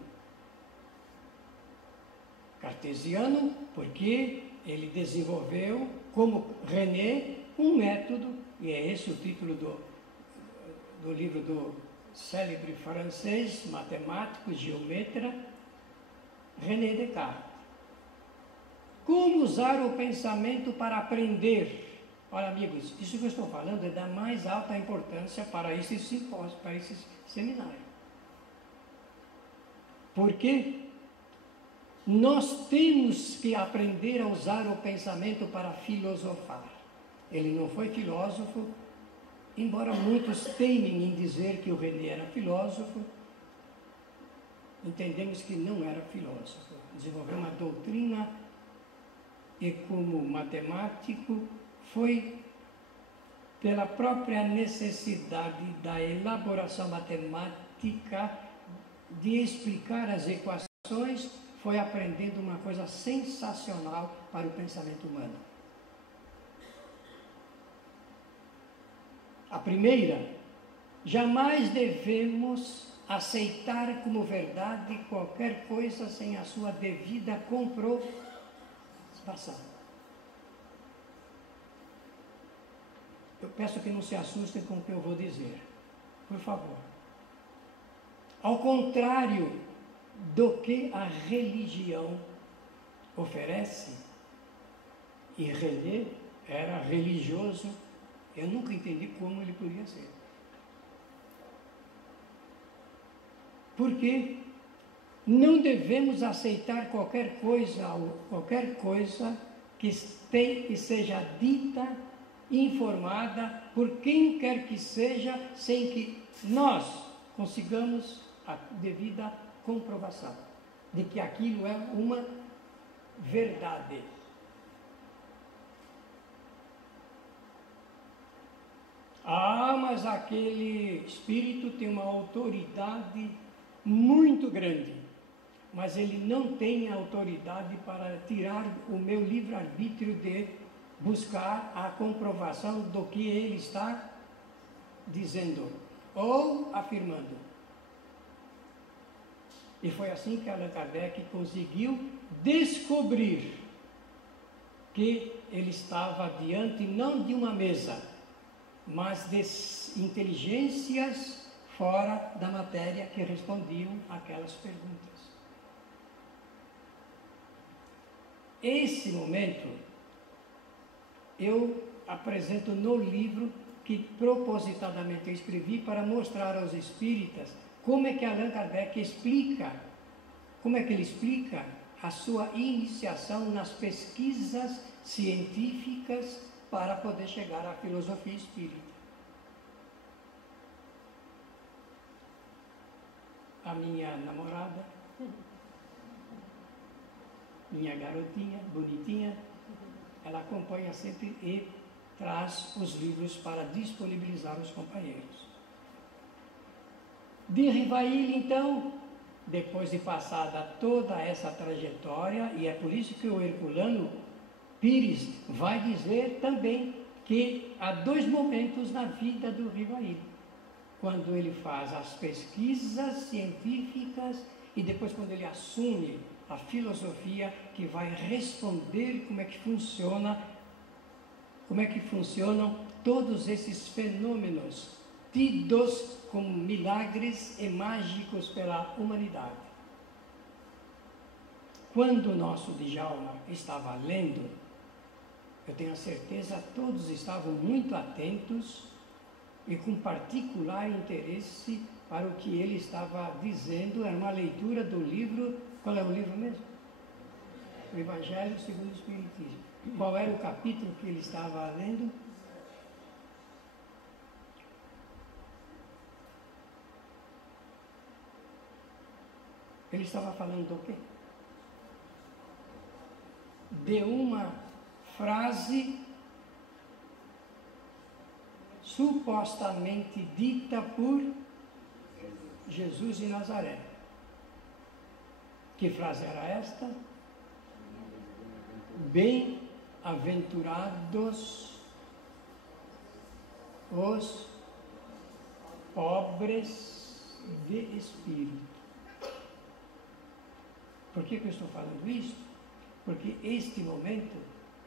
Cartesiano porque ele desenvolveu, como René, um método, e é esse o título do livro do célebre francês, matemático, geometra, René Descartes. Como usar o pensamento para aprender? Olha, amigos, isso que eu estou falando é da mais alta importância para esse simpósio, para esse seminário. Porque nós temos que aprender a usar o pensamento para filosofar. Ele não foi filósofo, embora muitos teimem em dizer que o René era filósofo, entendemos que não era filósofo. Desenvolveu uma doutrina e, como matemático, foi pela própria necessidade da elaboração matemática de explicar as equações, foi aprendendo uma coisa sensacional para o pensamento humano. A primeira, jamais devemos aceitar como verdade qualquer coisa sem a sua devida comprovação. Eu peço que não se assustem com o que eu vou dizer, por favor. Ao contrário do que a religião oferece, e René era religioso, eu nunca entendi como ele podia ser. Porque não devemos aceitar qualquer coisa que seja dita, informada por quem quer que seja, sem que nós consigamos a devida comprovação de que aquilo é uma verdade. Ah, mas aquele espírito tem uma autoridade muito grande, mas ele não tem autoridade para tirar o meu livre-arbítrio de buscar a comprovação do que ele está dizendo ou afirmando. E foi assim que Allan Kardec conseguiu descobrir que ele estava diante não de uma mesa, mas de inteligências fora da matéria que respondiam aquelas perguntas. Esse momento eu apresento no livro que propositadamente eu escrevi para mostrar aos espíritas como é que Allan Kardec explica, como é que ele explica a sua iniciação nas pesquisas científicas para poder chegar à filosofia espírita. A minha namorada, minha garotinha, bonitinha, ela acompanha sempre e traz os livros para disponibilizar aos companheiros. De Rivail, então, depois de passada toda essa trajetória, e é por isso que o Herculano Pires vai dizer também que há dois momentos na vida do Rivail, quando ele faz as pesquisas científicas e depois quando ele assume a filosofia que vai responder como é que funcionam todos esses fenômenos tidos como milagres e mágicos pela humanidade. Quando o nosso Djalma estava lendo, eu tenho a certeza todos estavam muito atentos e com particular interesse para o que ele estava dizendo. Era uma leitura do livro, qual é o livro mesmo? O Evangelho segundo o Espiritismo. Qual era o capítulo que ele estava lendo? Ele estava falando do quê? De uma frase supostamente dita por Jesus de Nazaré. Que frase era esta? Bem-aventurados os pobres de espírito. Por que eu estou falando isso? Porque este momento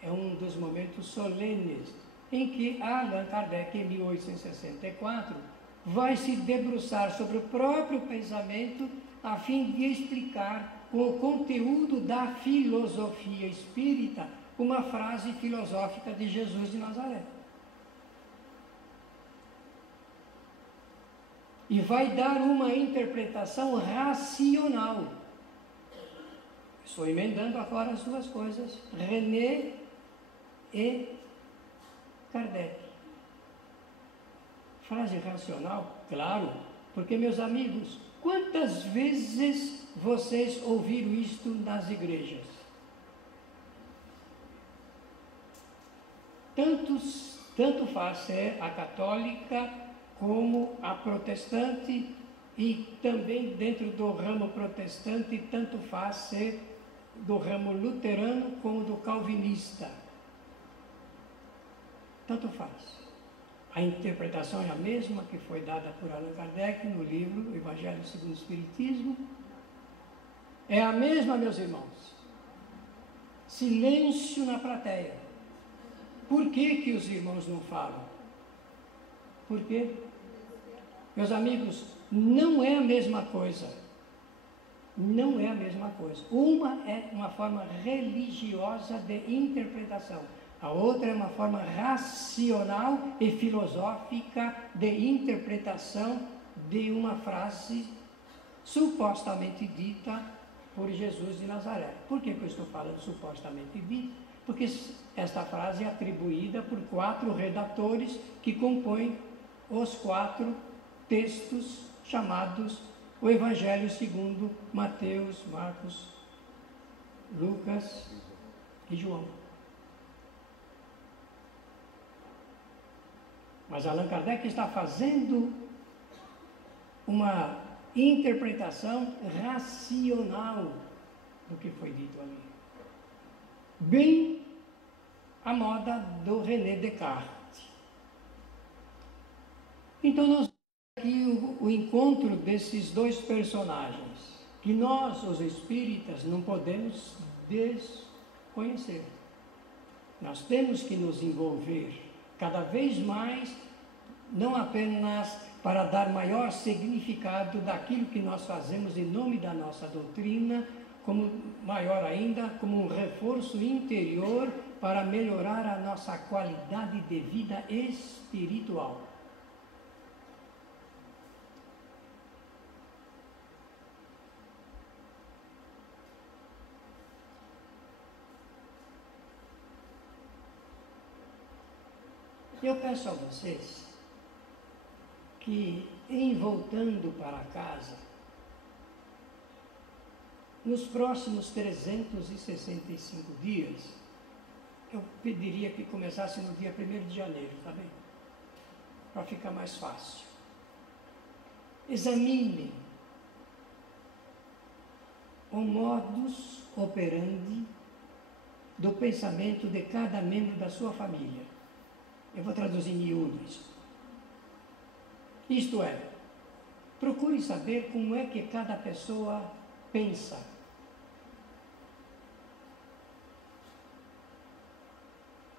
é um dos momentos solenes em que Allan Kardec, em 1864, vai se debruçar sobre o próprio pensamento a fim de explicar com o conteúdo da filosofia espírita uma frase filosófica de Jesus de Nazaré. E vai dar uma interpretação racional. Estou emendando agora as duas coisas, René e Kardec. Frase racional, claro, porque, meus amigos, quantas vezes vocês ouviram isto nas igrejas? Tanto faz ser a católica como a protestante, e também dentro do ramo protestante, tanto faz ser do ramo luterano como do calvinista. Tanto faz. A interpretação é a mesma que foi dada por Allan Kardec no livro Evangelho segundo o Espiritismo. É a mesma, meus irmãos. Silêncio na plateia. Por que os irmãos não falam? Por quê? Meus amigos, não é a mesma coisa. Não é a mesma coisa. Uma é uma forma religiosa de interpretação. A outra é uma forma racional e filosófica de interpretação de uma frase supostamente dita por Jesus de Nazaré. Por que eu estou falando supostamente dita? Porque esta frase é atribuída por 4 redatores que compõem os 4 textos chamados o Evangelho segundo Mateus, Marcos, Lucas e João. Mas Allan Kardec está fazendo uma interpretação racional do que foi dito ali. Bem à moda do René Descartes. Então nós vemos aqui o encontro desses dois personagens, que nós, os espíritas, não podemos desconhecer. Nós temos que nos envolver cada vez mais, não apenas para dar maior significado daquilo que nós fazemos em nome da nossa doutrina, como maior ainda, como um reforço interior para melhorar a nossa qualidade de vida espiritual. Eu peço a vocês que, em voltando para casa, nos próximos 365 dias, eu pediria que começasse no dia 1º de janeiro, tá bem? Para ficar mais fácil. Examinem o modus operandi do pensamento de cada membro da sua família. Eu vou traduzir em miúdos. Isto é, procure saber como é que cada pessoa pensa.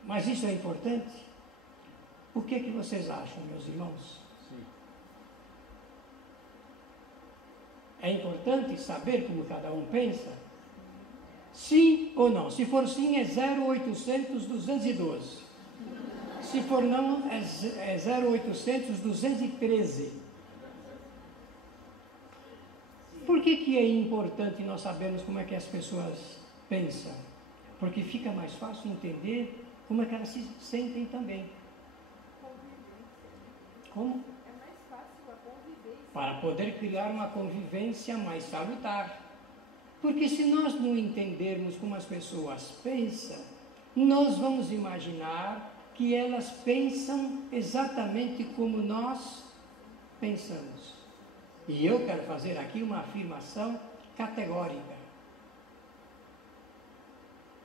Mas isso é importante? O que vocês acham, meus irmãos? Sim. É importante saber como cada um pensa? Sim ou não? Se for sim, é 0800 212. Se for não, é 0800 213. Por que é importante nós sabermos como é que as pessoas pensam? Porque fica mais fácil entender como é que elas se sentem também. Como? É mais fácil a convivência. Para poder criar uma convivência mais salutar. Porque se nós não entendermos como as pessoas pensam, nós vamos imaginar que elas pensam exatamente como nós pensamos. E eu quero fazer aqui uma afirmação categórica.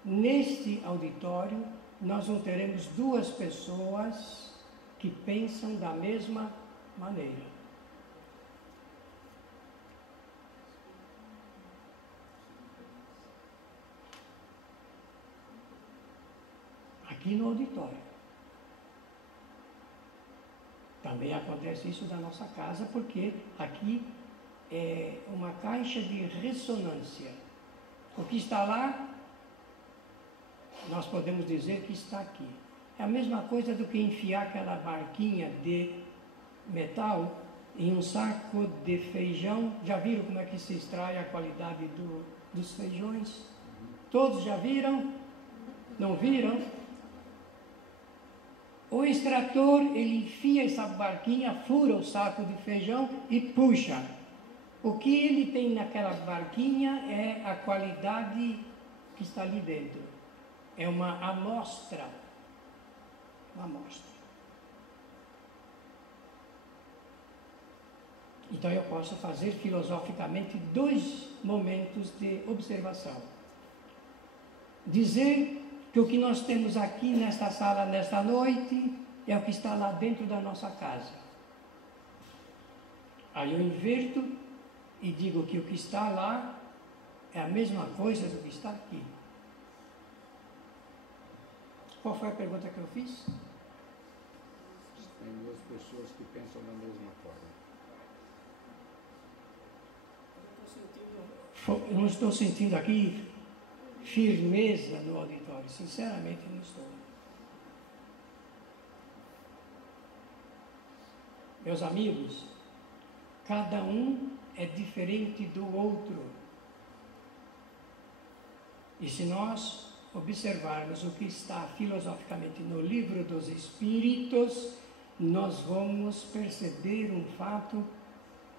Neste auditório, nós não teremos duas pessoas que pensam da mesma maneira. Aqui no auditório. Também acontece isso da nossa casa, porque aqui é uma caixa de ressonância. O que está lá, nós podemos dizer que está aqui. É a mesma coisa do que enfiar aquela barquinha de metal em um saco de feijão. Já viram como é que se extrai a qualidade dos feijões? Todos já viram? Não viram? O extrator, ele enfia essa barquinha, fura o saco de feijão e puxa. O que ele tem naquela barquinha é a qualidade que está ali dentro. É uma amostra. Uma amostra. Então eu posso fazer filosoficamente 2 momentos de observação. Dizer que o que nós temos aqui nesta sala, nesta noite, é o que está lá dentro da nossa casa. Aí eu inverto e digo que o que está lá é a mesma coisa do que está aqui. Qual foi a pergunta que eu fiz? Tem 2 pessoas que pensam da mesma forma. Eu não estou sentindo aqui firmeza no auditório, sinceramente não estou. Meus amigos, cada um é diferente do outro. E se nós observarmos o que está filosoficamente no Livro dos Espíritos, nós vamos perceber um fato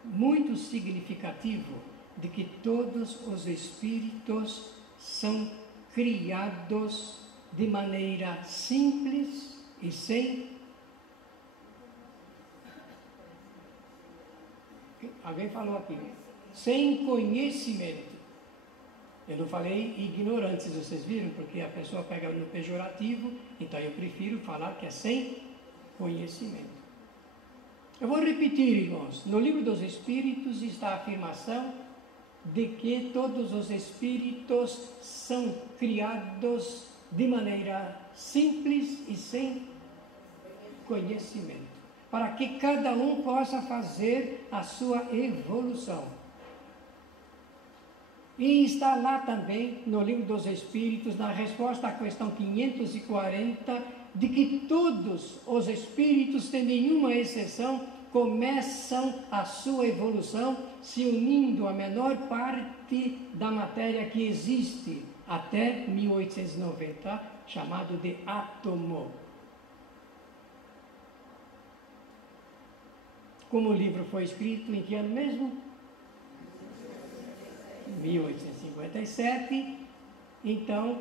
muito significativo de que todos os espíritos são criados de maneira simples e sem... Alguém falou aqui, sem conhecimento. Eu não falei ignorantes, vocês viram? Porque a pessoa pega no pejorativo, então eu prefiro falar que é sem conhecimento. Eu vou repetir, irmãos. No Livro dos Espíritos está a afirmação de que todos os espíritos são criados de maneira simples e sem conhecimento, para que cada um possa fazer a sua evolução. E está lá também, no Livro dos Espíritos, na resposta à questão 540, de que todos os espíritos, sem nenhuma exceção, começam a sua evolução se unindo a menor parte da matéria que existe até 1890, chamado de átomo. Como o livro foi escrito em que ano mesmo? 1857. Então,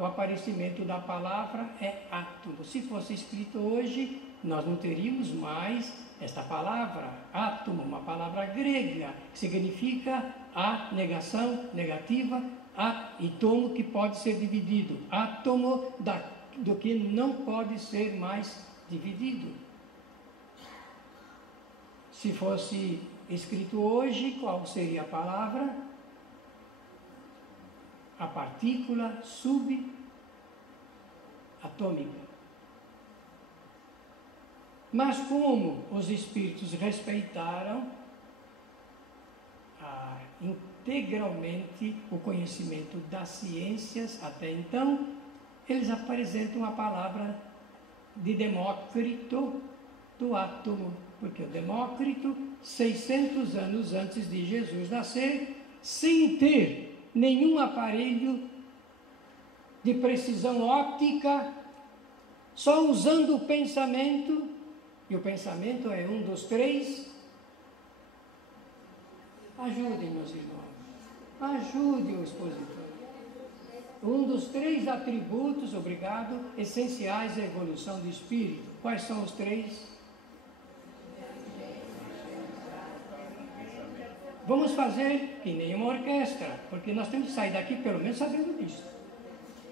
o aparecimento da palavra é átomo. Se fosse escrito hoje, nós não teríamos mais esta palavra, átomo, uma palavra grega, que significa a negação negativa, e tomo que pode ser dividido, átomo do que não pode ser mais dividido. Se fosse escrito hoje, qual seria a palavra? A partícula subatômica. Mas como os espíritos respeitaram integralmente o conhecimento das ciências até então, eles apresentam a palavra de Demócrito do átomo, porque o Demócrito, 600 anos antes de Jesus nascer, sem ter nenhum aparelho de precisão óptica, só usando o pensamento, e o pensamento é um dos 3. Ajudem, meus irmãos. Ajude o expositor. Um dos 3 atributos, obrigado, essenciais da evolução do espírito. Quais são os 3? Vamos fazer que nem uma orquestra, porque nós temos que sair daqui pelo menos sabendo disso.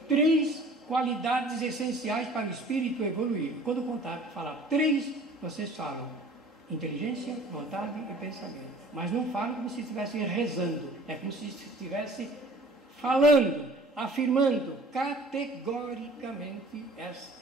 3 qualidades essenciais para o espírito evoluir. Quando contar, falar 3, vocês falam inteligência, vontade e pensamento. Mas não falam como se estivessem rezando, é como se estivessem falando, afirmando categoricamente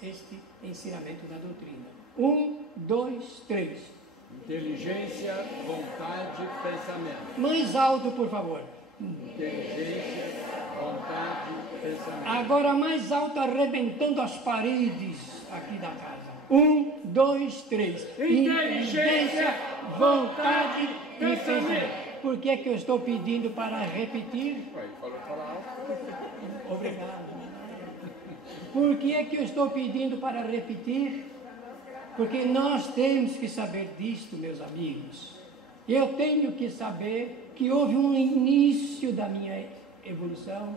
este ensinamento da doutrina. 1, 2, 3. Inteligência, vontade, pensamento. Mais alto, por favor. Inteligência, vontade, pensamento. Agora mais alto, arrebentando as paredes aqui da casa. 1, 2, 3. Inteligência, vontade, pensamento. Por que eu estou pedindo para repetir? Falou falar alto. Obrigado. Por que eu estou pedindo para repetir? Porque nós temos que saber disto, meus amigos. Eu tenho que saber que houve um início da minha evolução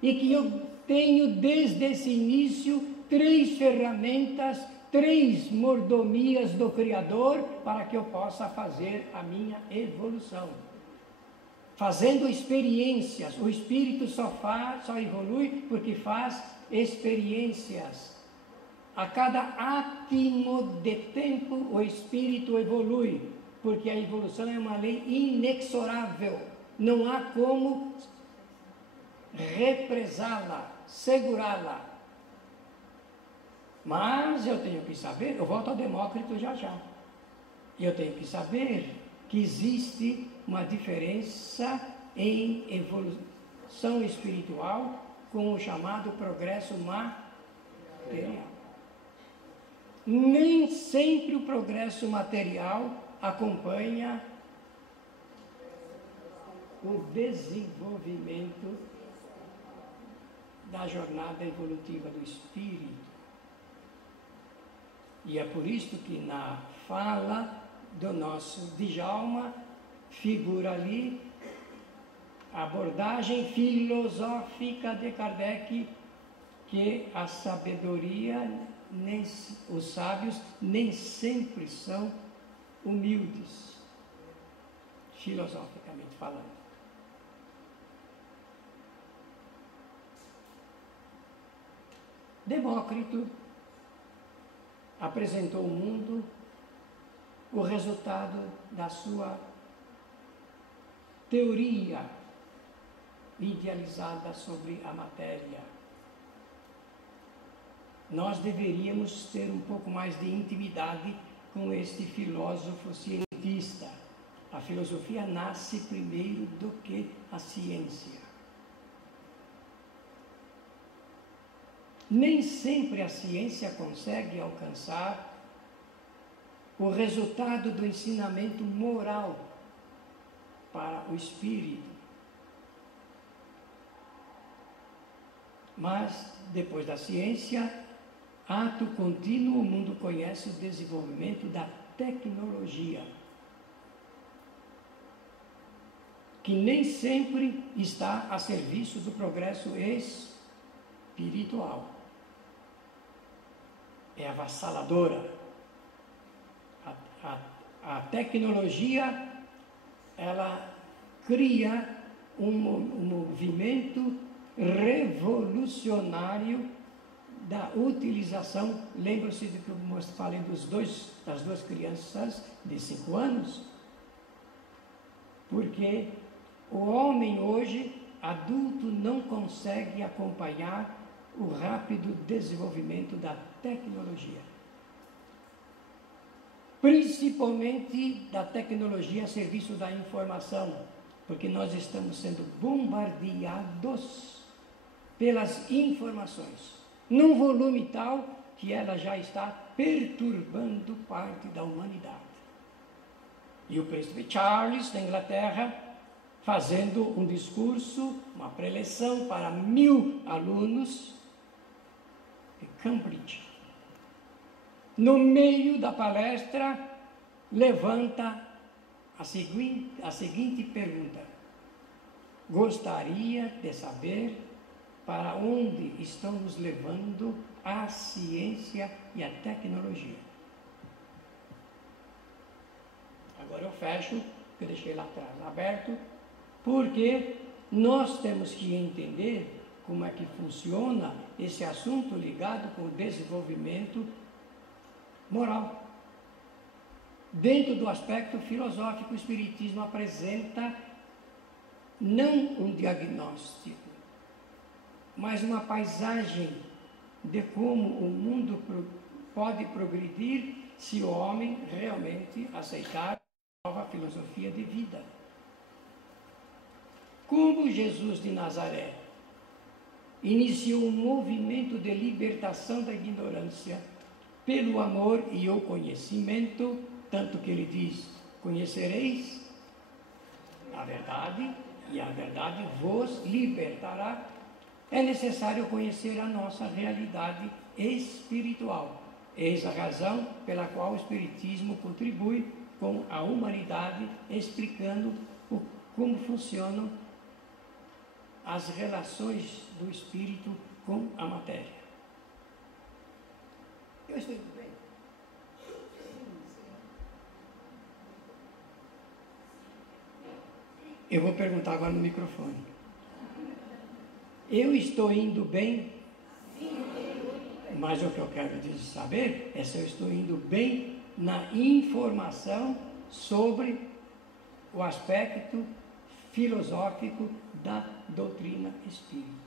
e que eu tenho desde esse início 3 ferramentas, 3 mordomias do Criador para que eu possa fazer a minha evolução. Fazendo experiências. O espírito só evolui porque faz experiências. A cada átimo de tempo o espírito evolui, porque a evolução é uma lei inexorável. Não há como represá-la, segurá-la. Mas eu tenho que saber, eu volto ao Demócrito já. Eu tenho que saber que existe uma diferença em evolução espiritual com o chamado progresso material. Nem sempre o progresso material acompanha o desenvolvimento da jornada evolutiva do espírito. E é por isso que na fala do nosso Djalma figura ali a abordagem filosófica de Kardec, que a sabedoria, os sábios nem sempre são humildes, filosoficamente falando. Demócrito apresentou ao mundo o resultado da sua teoria idealizada sobre a matéria. Nós deveríamos ter um pouco mais de intimidade com este filósofo cientista. A filosofia nasce primeiro do que a ciência. Nem sempre a ciência consegue alcançar o resultado do ensinamento moral para o espírito. Mas, depois da ciência, ato contínuo, o mundo conhece o desenvolvimento da tecnologia, que nem sempre está a serviço do progresso espiritual. É avassaladora. A tecnologia, ela cria um movimento revolucionário da utilização. Lembram-se do que eu falei das 2 crianças de 5 anos? Porque o homem hoje, adulto, não consegue acompanhar o rápido desenvolvimento da tecnologia. Principalmente da tecnologia a serviço da informação, porque nós estamos sendo bombardeados pelas informações, num volume tal que ela já está perturbando parte da humanidade. E o príncipe Charles, da Inglaterra, fazendo um discurso, uma preleção para 1000 alunos de Cambridge. No meio da palestra, levanta a seguinte pergunta: gostaria de saber para onde estão nos levando a ciência e a tecnologia. Agora eu fecho, que eu deixei lá atrás aberto, porque nós temos que entender como é que funciona esse assunto ligado com o desenvolvimento moral. Dentro do aspecto filosófico, o Espiritismo apresenta não um diagnóstico, mas uma paisagem de como o mundo pode progredir se o homem realmente aceitar a nova filosofia de vida. Como Jesus de Nazaré iniciou um movimento de libertação da ignorância pelo amor e o conhecimento, tanto que ele diz: conhecereis a verdade e a verdade vos libertará. É necessário conhecer a nossa realidade espiritual. Eis a razão pela qual o Espiritismo contribui com a humanidade, explicando como funcionam as relações do espírito com a matéria. Eu estou indo bem? Eu vou perguntar agora no microfone. Eu estou indo bem? Mas o que eu quero saber é se eu estou indo bem na informação sobre o aspecto filosófico da doutrina espírita.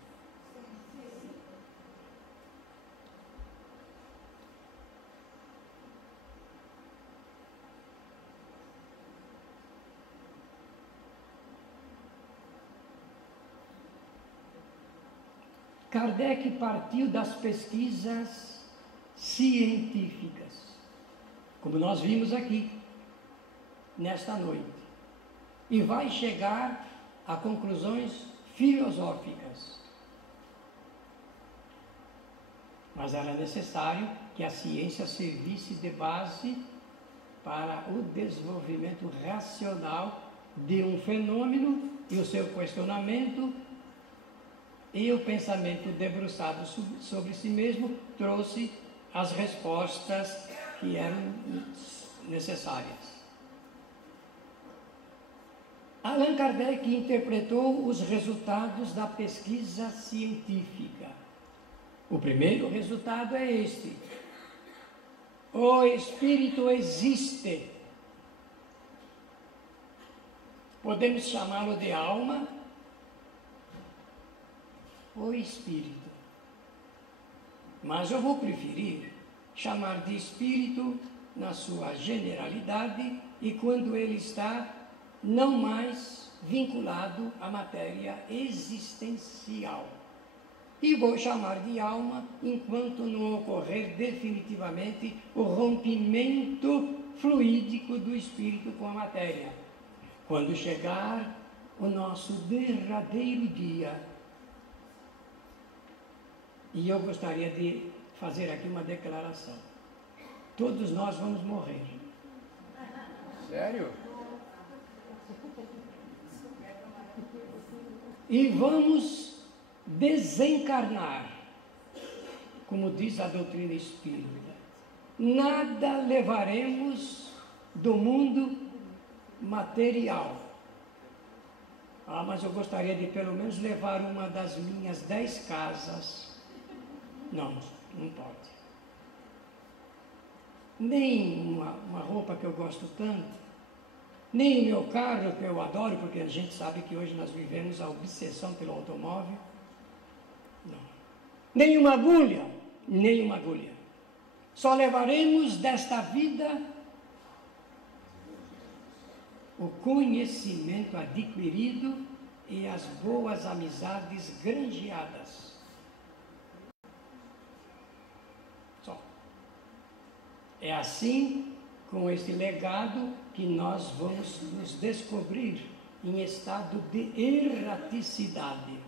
Kardec partiu das pesquisas científicas, como nós vimos aqui, nesta noite, e vai chegar a conclusões filosóficas. Mas era necessário que a ciência servisse de base para o desenvolvimento racional de um fenômeno e o seu questionamento. E o pensamento debruçado sobre si mesmo trouxe as respostas que eram necessárias. Allan Kardec interpretou os resultados da pesquisa científica. O primeiro resultado é este: o espírito existe. Podemos chamá-lo de alma ou espírito. Mas eu vou preferir chamar de espírito na sua generalidade e quando ele está não mais vinculado à matéria existencial. E vou chamar de alma enquanto não ocorrer definitivamente o rompimento fluídico do espírito com a matéria. Quando chegar o nosso derradeiro dia. E eu gostaria de fazer aqui uma declaração. Todos nós vamos morrer. Sério? E vamos desencarnar, como diz a doutrina espírita. Nada levaremos do mundo material. Mas eu gostaria de pelo menos levar uma das minhas 10 casas. Não, não pode. Nem uma roupa que eu gosto tanto, nem o meu carro que eu adoro, porque a gente sabe que hoje nós vivemos a obsessão pelo automóvel. Não. Nem uma agulha, nem uma agulha. Só levaremos desta vida o conhecimento adquirido e as boas amizades granjeadas. É assim, com esse legado, que nós vamos nos descobrir em estado de erraticidade.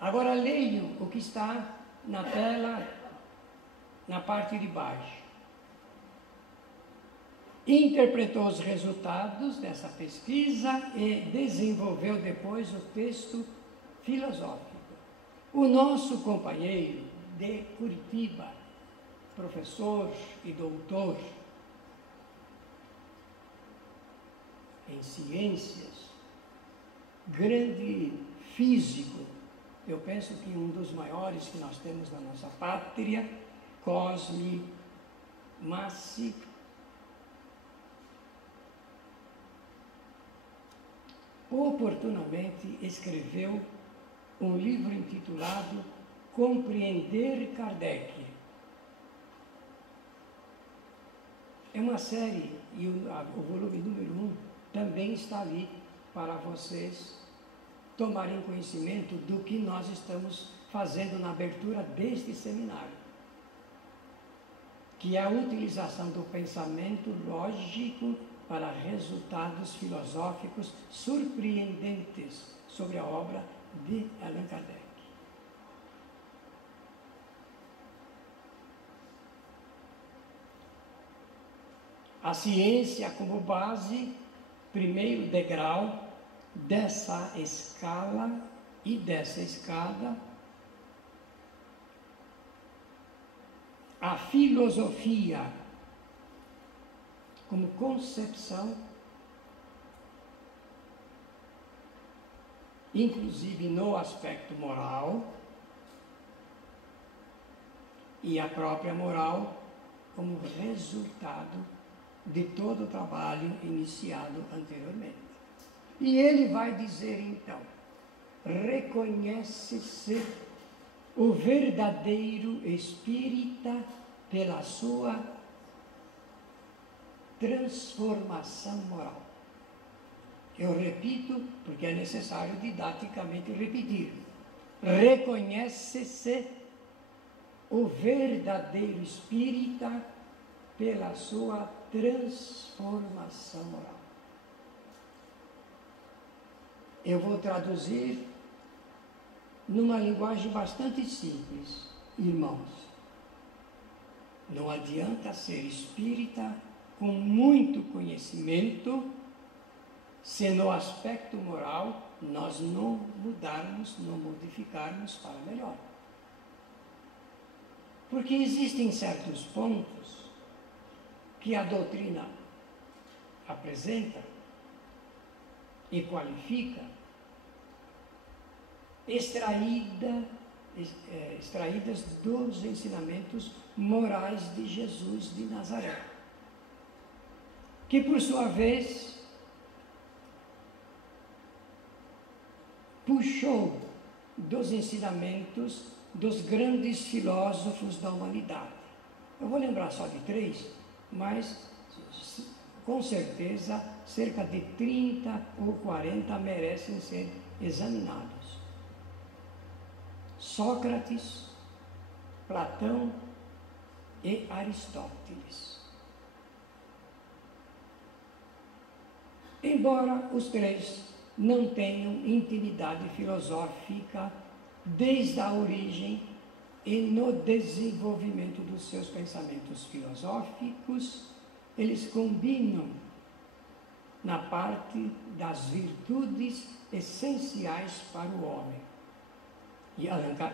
Agora leio o que está na tela, na parte de baixo. interpretou os resultados dessa pesquisa e desenvolveu depois o texto filosófico. O nosso companheiro de Curitiba, professor e doutor em ciências, grande físico, eu penso que um dos maiores que nós temos na nossa pátria, Cosme Massi, oportunamente escreveu um livro intitulado Compreender Kardec. É uma série, e o volume número 1 também está ali para vocês tomarem conhecimento do que nós estamos fazendo na abertura deste seminário, que é a utilização do pensamento lógico para resultados filosóficos surpreendentes sobre a obra de Allan Kardec. A ciência como base, primeiro degrau dessa escala e dessa escada, a filosofia como concepção, inclusive no aspecto moral, e a própria moral como resultado de todo o trabalho iniciado anteriormente. E ele vai dizer então, reconhece-se o verdadeiro espírita pela sua transformação moral. Eu repito, porque é necessário didaticamente repetir. Reconhece-se o verdadeiro espírita pela sua transformação moral. Eu vou traduzir numa linguagem bastante simples, irmãos. Não adianta ser espírita com muito conhecimento se no aspecto moral nós não mudarmos, não modificarmos para melhor. Porque existem certos pontos que a doutrina apresenta e qualifica, extraídas dos ensinamentos morais de Jesus de Nazaré, que por sua vez puxou dos ensinamentos dos grandes filósofos da humanidade. Eu vou lembrar só de 3, mas com certeza cerca de 30 ou 40 merecem ser examinados. Sócrates, Platão e Aristóteles. Embora os 3 não tenham intimidade filosófica desde a origem e no desenvolvimento dos seus pensamentos filosóficos, eles combinam na parte das virtudes essenciais para o homem.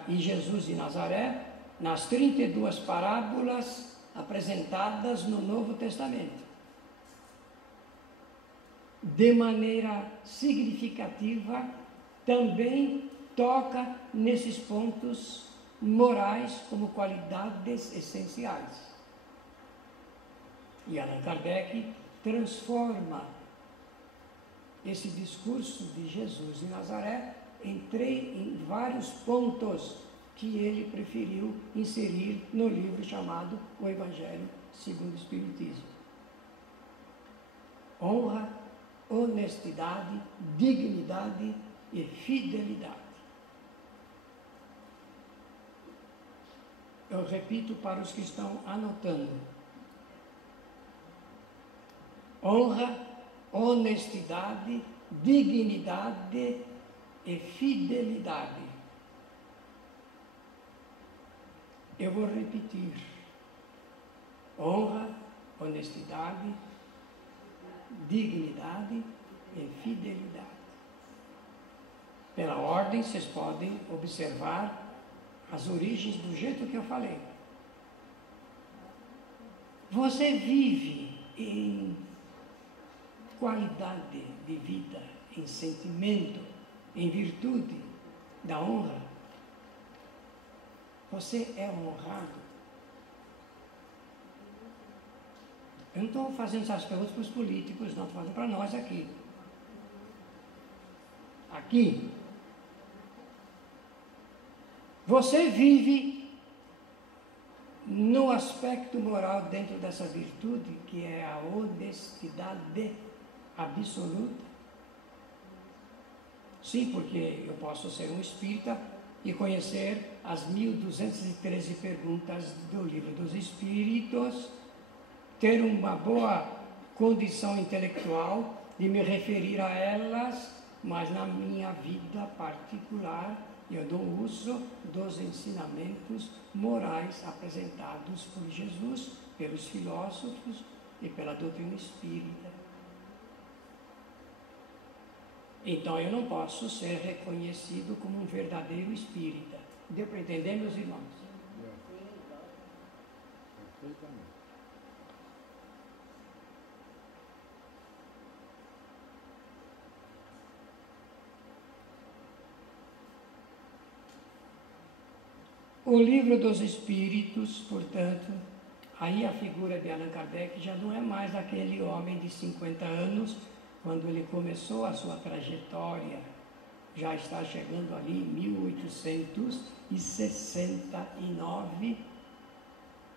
E Jesus de Nazaré, nas 32 parábolas apresentadas no Novo Testamento, de maneira significativa, também toca nesses pontos morais como qualidades essenciais. E Allan Kardec transforma esse discurso de Jesus de Nazaré em vários pontos que ele preferiu inserir no livro chamado O Evangelho segundo o Espiritismo. Honra, honestidade, dignidade e fidelidade. Eu repito para os que estão anotando. Honra, honestidade, dignidade e fidelidade. Eu vou repetir. Honra, honestidade, dignidade e fidelidade. Pela ordem, vocês podem observar as origens do jeito que eu falei. Você vive em qualidade de vida, em sentimento, em virtude da honra. Você é honrado. Eu não estou fazendo essas perguntas para os políticos, não, estou fazendo para nós aqui. Aqui. Você vive no aspecto moral dentro dessa virtude, que é a honestidade absoluta. Sim, porque eu posso ser um espírita e conhecer as 1213 perguntas do Livro dos Espíritos, ter uma boa condição intelectual de me referir a elas, mas na minha vida particular eu dou uso dos ensinamentos morais apresentados por Jesus, pelos filósofos e pela doutrina espírita. Então eu não posso ser reconhecido como um verdadeiro espírita. Deu para entender, meus irmãos? Perfeitamente. O Livro dos Espíritos, portanto, aí a figura de Allan Kardec já não é mais aquele homem de 50 anos, quando ele começou a sua trajetória, já está chegando ali em 1869,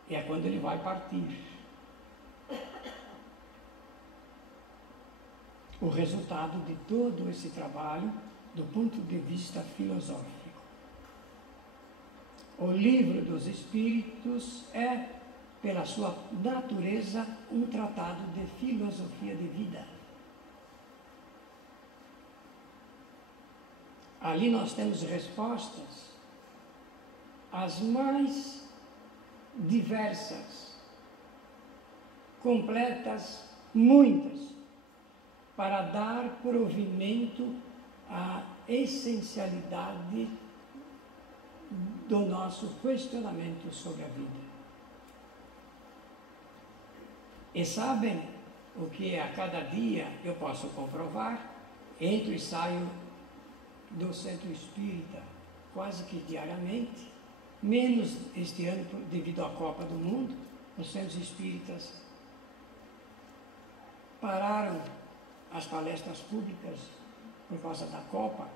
e é quando ele vai partir. O resultado de todo esse trabalho, do ponto de vista filosófico. O Livro dos Espíritos é, pela sua natureza, um tratado de filosofia de vida. Ali nós temos respostas as mais diversas, completas, muitas, para dar provimento à essencialidade do nosso questionamento sobre a vida. E sabem o que a cada dia eu posso comprovar? Entro e saio do centro espírita quase que diariamente, menos este ano devido à Copa do Mundo. Os centros espíritas pararam as palestras públicas por causa da Copa.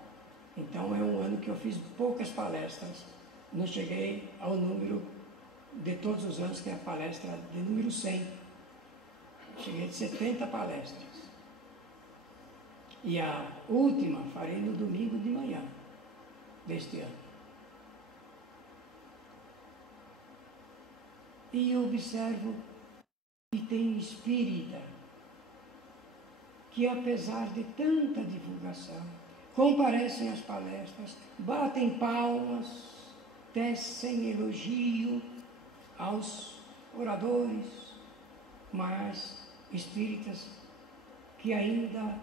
Então é um ano que eu fiz poucas palestras, não cheguei ao número de todos os anos, que é a palestra de número 100. Cheguei de 70 palestras. E a última farei no domingo de manhã deste ano. E eu observo que tem espírita que, apesar de tanta divulgação, comparecem às palestras, batem palmas, tecem elogio aos oradores, mas espíritas que ainda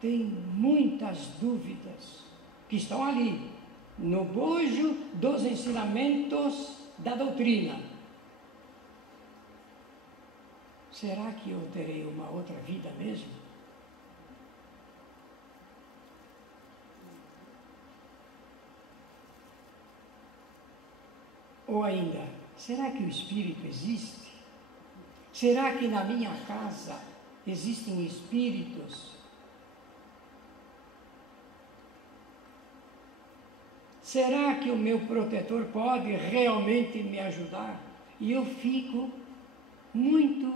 têm muitas dúvidas, que estão ali, no bojo dos ensinamentos da doutrina. Será que eu terei uma outra vida mesmo? Ou ainda, será que o Espírito existe? Será que na minha casa existem espíritos? Será que o meu protetor pode realmente me ajudar? E eu fico muito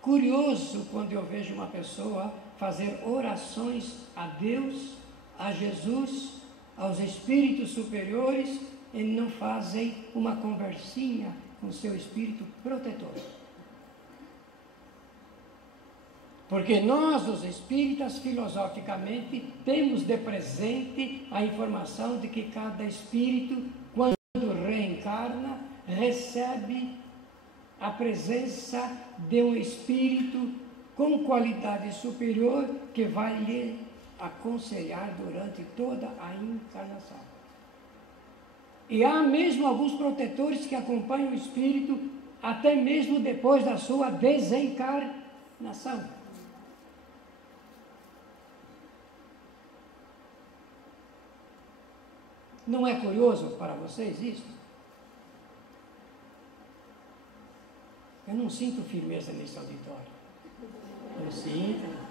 curioso quando eu vejo uma pessoa fazer orações a Deus, a Jesus, aos espíritos superiores, e não fazem uma conversinha com seu espírito protetor. Porque nós, os espíritas, filosoficamente, temos de presente a informação de que cada espírito, quando reencarna, recebe a presença de um espírito com qualidade superior que vai lhe aconselhar durante toda a encarnação. E há mesmo alguns protetores que acompanham o espírito até mesmo depois da sua desencarnação. Não é curioso para vocês isso? Eu não sinto firmeza nesse auditório. Eu sinto.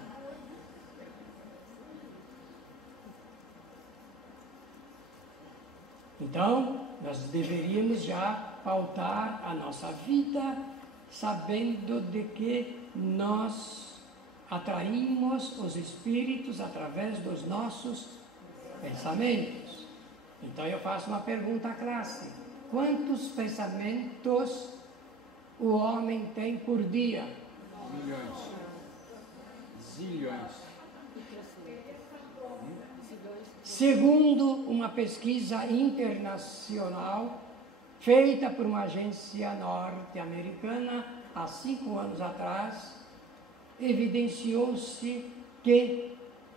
Então, nós deveríamos já pautar a nossa vida sabendo de que nós atraímos os espíritos através dos nossos pensamentos. Então eu faço uma pergunta à classe: quantos pensamentos o homem tem por dia? Milhões. Zilhões. Segundo uma pesquisa internacional feita por uma agência norte-americana há 5 anos atrás, evidenciou-se que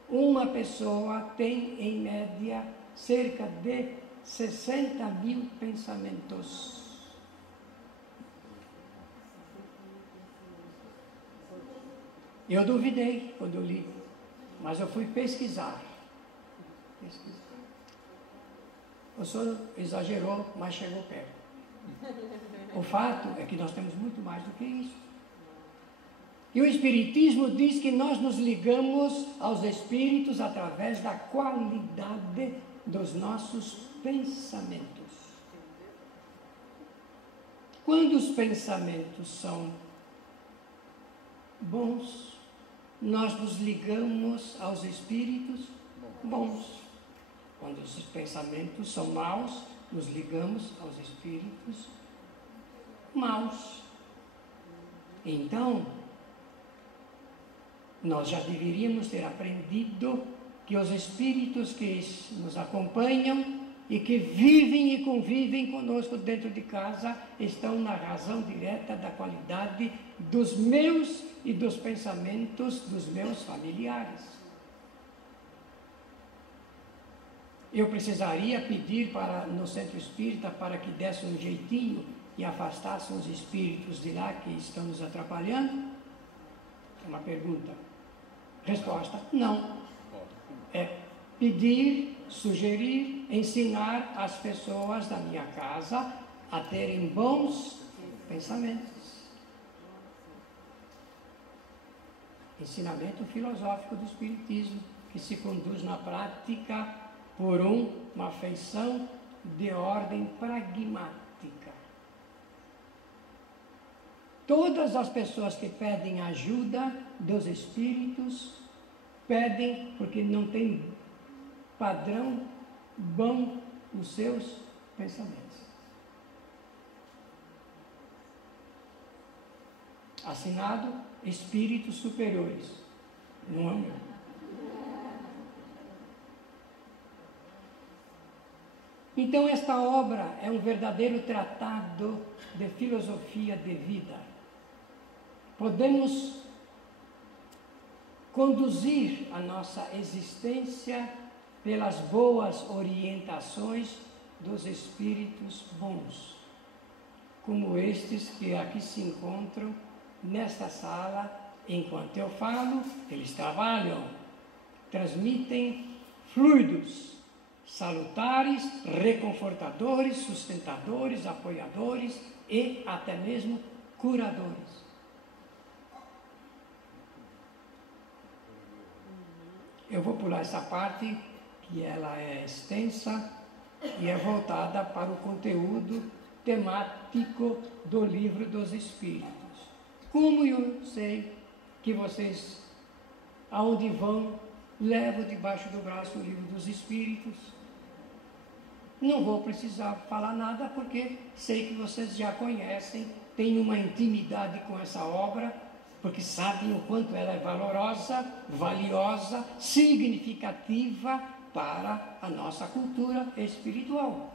uma pessoa tem, em média, cerca de 60 mil pensamentos. Eu duvidei quando li, mas eu fui pesquisar. O senhor exagerou, mas chegou perto. O fato é que nós temos muito mais do que isso. E o Espiritismo diz que nós nos ligamos aos espíritos através da qualidade dos nossos pensamentos. Quando os pensamentos são bons, nós nos ligamos aos espíritos bons. Quando os pensamentos são maus, nos ligamos aos espíritos maus. Então, nós já deveríamos ter aprendido que os espíritos que nos acompanham e que vivem e convivem conosco dentro de casa estão na razão direta da qualidade dos meus e dos pensamentos dos meus familiares. Eu precisaria pedir no centro espírita para que desse um jeitinho e afastassem os espíritos de lá que estão nos atrapalhando? É uma pergunta. Resposta: não. É pedir, sugerir, ensinar as pessoas da minha casa a terem bons pensamentos. Ensinamento filosófico do Espiritismo, que se conduz na prática por uma feição de ordem pragmática. Todas as pessoas que pedem ajuda dos espíritos, pedem porque não tem padrão bom nos seus pensamentos. Assinado Espíritos Superiores. Não é o meu. Então, esta obra é um verdadeiro tratado de filosofia de vida. Podemos conduzir a nossa existência pelas boas orientações dos espíritos bons, como estes que aqui se encontram nesta sala. Enquanto eu falo, eles trabalham, transmitem fluidos salutares, reconfortadores, sustentadores, apoiadores e até mesmo curadores. Eu vou pular essa parte, que ela é extensa e é voltada para o conteúdo temático do Livro dos Espíritos. Como eu sei que vocês, aonde vão, levam debaixo do braço o Livro dos Espíritos? Não vou precisar falar nada, porque sei que vocês já conhecem, têm uma intimidade com essa obra, porque sabem o quanto ela é valorosa, valiosa, significativa para a nossa cultura espiritual.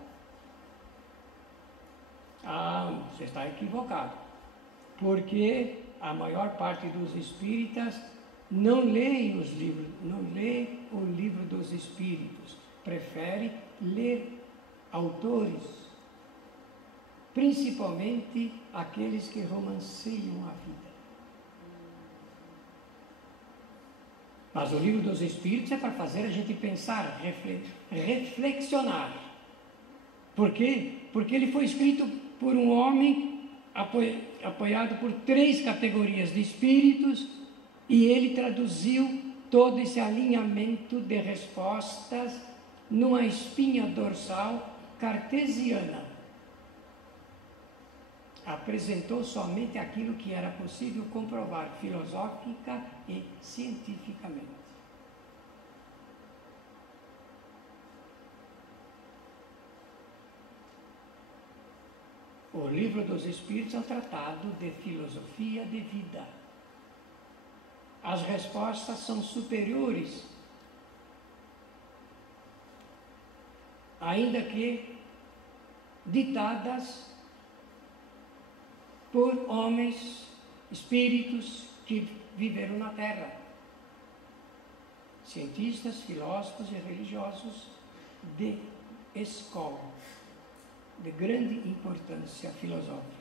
Ah, você está equivocado, porque a maior parte dos espíritas não lê os livros, não lê o livro dos espíritos, prefere ler autores, principalmente aqueles que romanceiam a vida. Mas o livro dos espíritos é para fazer a gente pensar, reflexionar. Por quê? Porque ele foi escrito por um homem apoiado por 3 categorias de espíritos, e ele traduziu todo esse alinhamento de respostas numa espinha dorsal cartesiana. Apresentou somente aquilo que era possível comprovar filosófica e cientificamente. O livro dos Espíritos é um tratado de filosofia de vida. As respostas são superiores, ainda que ditadas por homens, espíritos que viveram na Terra, cientistas, filósofos e religiosos de escola, de grande importância filosófica.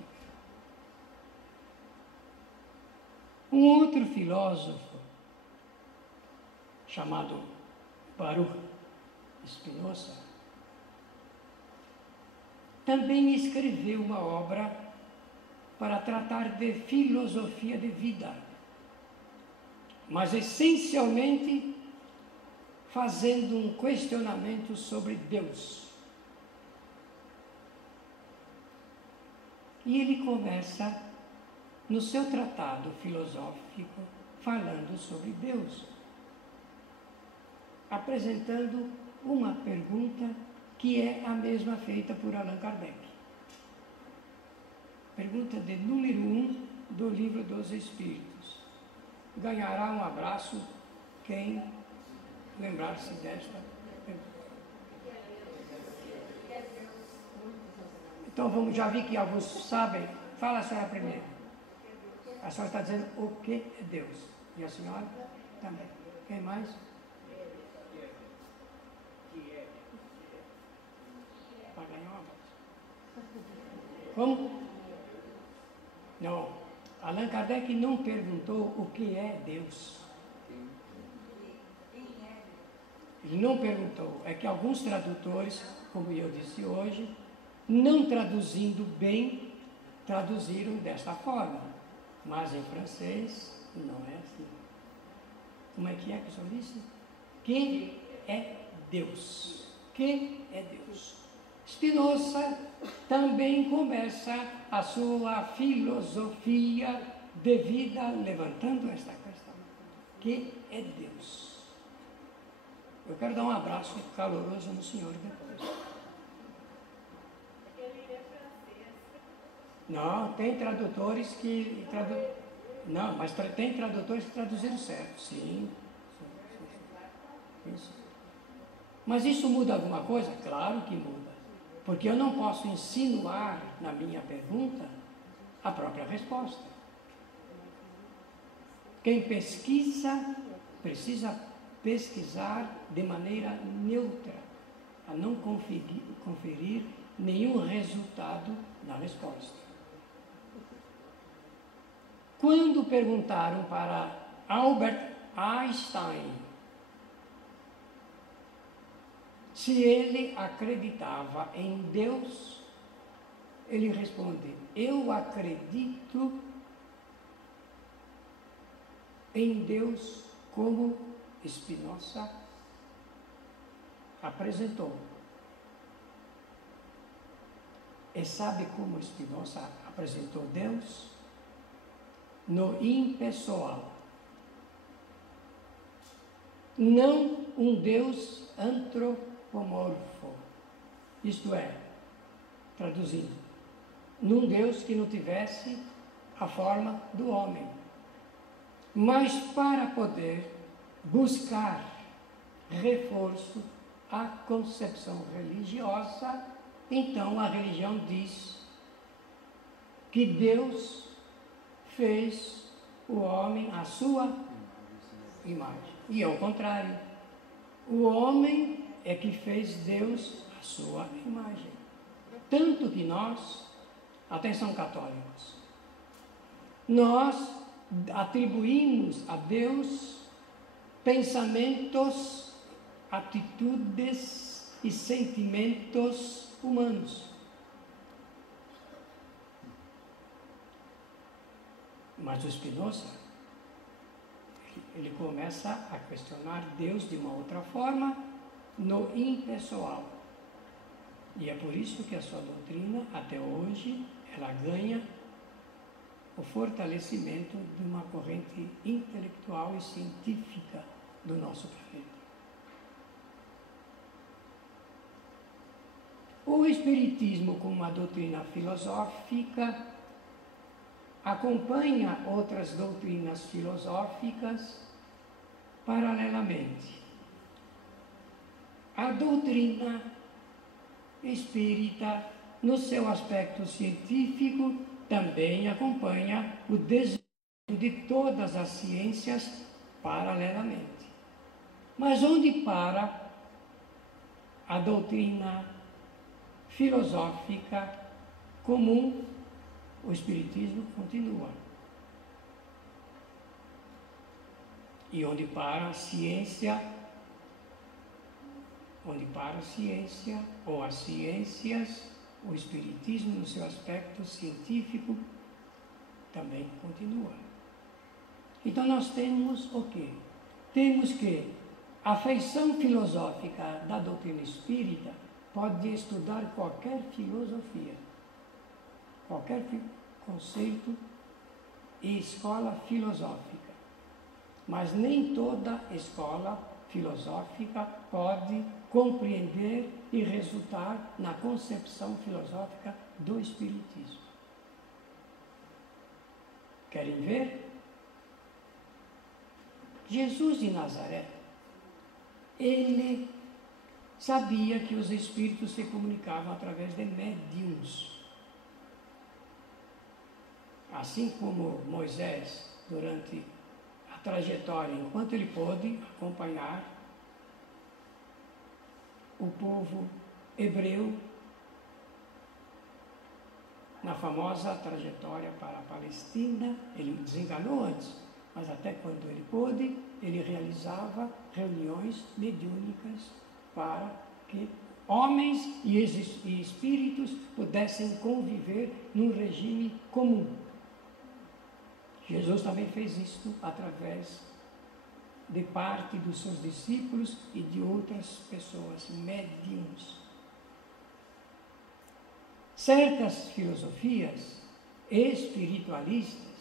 Um outro filósofo, chamado Baruch Spinoza, também escreveu uma obra para tratar de filosofia de vida, mas essencialmente fazendo um questionamento sobre Deus. E ele começa no seu tratado filosófico falando sobre Deus, apresentando uma pergunta que é a mesma feita por Allan Kardec. Pergunta de número 1 do Livro dos Espíritos. Ganhará um abraço quem lembrar-se desta pergunta. Então vamos, já vi que alguns sabem. Fala a senhora primeiro. A senhora está dizendo o que é Deus. E a senhora também. Quem mais? Para ganhar uma voz. Como? Não. Allan Kardec não perguntou o que é Deus. Ele não perguntou. É que alguns tradutores, como eu disse hoje, não traduzindo bem, traduziram desta forma. Mas em francês não é assim. Como é que o senhor disse? Que é Deus? Que é Deus? Spinoza também começa a sua filosofia de vida levantando esta questão. Que é Deus? Eu quero dar um abraço caloroso no senhor depois. Não, tem tradutores que não, mas tem tradutores que traduziram certo, sim. Isso. Mas isso muda alguma coisa? Claro que muda. Porque eu não posso insinuar na minha pergunta a própria resposta. Quem pesquisa, precisa pesquisar de maneira neutra, a não conferir nenhum resultado na resposta. Quando perguntaram para Albert Einstein se ele acreditava em Deus, ele responde: eu acredito em Deus como Spinoza apresentou. E sabe como Spinoza apresentou Deus? No impessoal. Não um Deus antropomorfo. Isto é, traduzindo, num Deus que não tivesse a forma do homem. Mas para poder buscar reforço à concepção religiosa, então a religião diz que Deus fez o homem à sua imagem. E ao contrário, o homem é que fez Deus à sua imagem. Tanto que nós, atenção católicos, nós atribuímos a Deus pensamentos, atitudes e sentimentos humanos. Mas o Spinoza, ele começa a questionar Deus de uma outra forma, no impessoal. E é por isso que a sua doutrina, até hoje, ela ganha o fortalecimento de uma corrente intelectual e científica do nosso planeta. O Espiritismo, como uma doutrina filosófica, acompanha outras doutrinas filosóficas paralelamente. A doutrina espírita, no seu aspecto científico, também acompanha o desenvolvimento de todas as ciências paralelamente. Mas onde para a doutrina filosófica comum, o Espiritismo continua. E onde para a ciência, ou as ciências, o Espiritismo, no seu aspecto científico, também continua. Então nós temos o quê? Temos que a feição filosófica da doutrina espírita pode estudar qualquer filosofia, qualquer conceito e escola filosófica. Mas nem toda escola filosófica pode compreender e resultar na concepção filosófica do Espiritismo. Querem ver? Jesus de Nazaré, ele sabia que os espíritos se comunicavam através de médiuns. Assim como Moisés, durante a trajetória, enquanto ele pôde acompanhar o povo hebreu na famosa trajetória para a Palestina, ele desenganou antes, mas até quando ele pôde, ele realizava reuniões mediúnicas para que homens e espíritos pudessem conviver num regime comum. Jesus também fez isto através de parte dos seus discípulos e de outras pessoas, médiuns. Certas filosofias espiritualistas,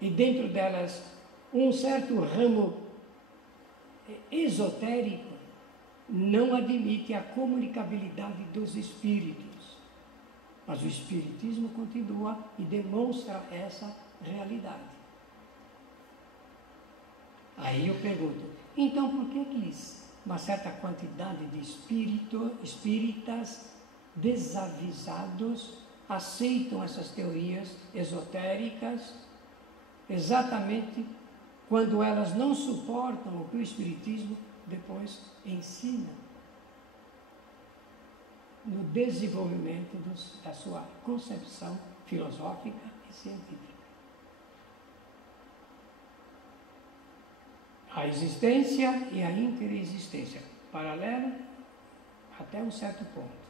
e dentro delas um certo ramo esotérico, não admite a comunicabilidade dos espíritos. Mas o Espiritismo continua e demonstra essa realidade. Aí eu pergunto, então por que uma certa quantidade de espíritas desavisados aceitam essas teorias esotéricas exatamente quando elas não suportam o que o Espiritismo depois ensina no desenvolvimento da sua concepção filosófica e científica? A existência e a interexistência, paralelo até um certo ponto.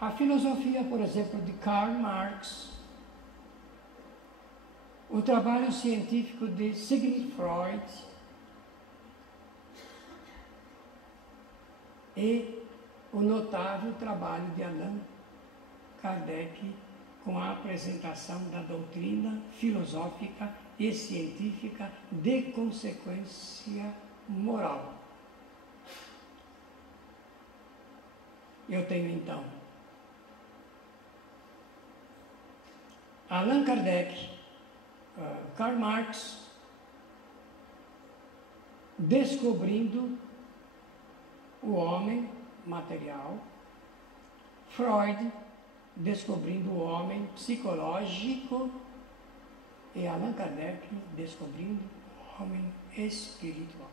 A filosofia, por exemplo, de Karl Marx, o trabalho científico de Sigmund Freud e o notável trabalho de Allan Kardec com a apresentação da doutrina filosófica e científica de consequência moral. Eu tenho então Allan Kardec, Karl Marx, descobrindo o homem material, Freud descobrindo o homem psicológico, e Allan Kardec descobrindo o homem espiritual.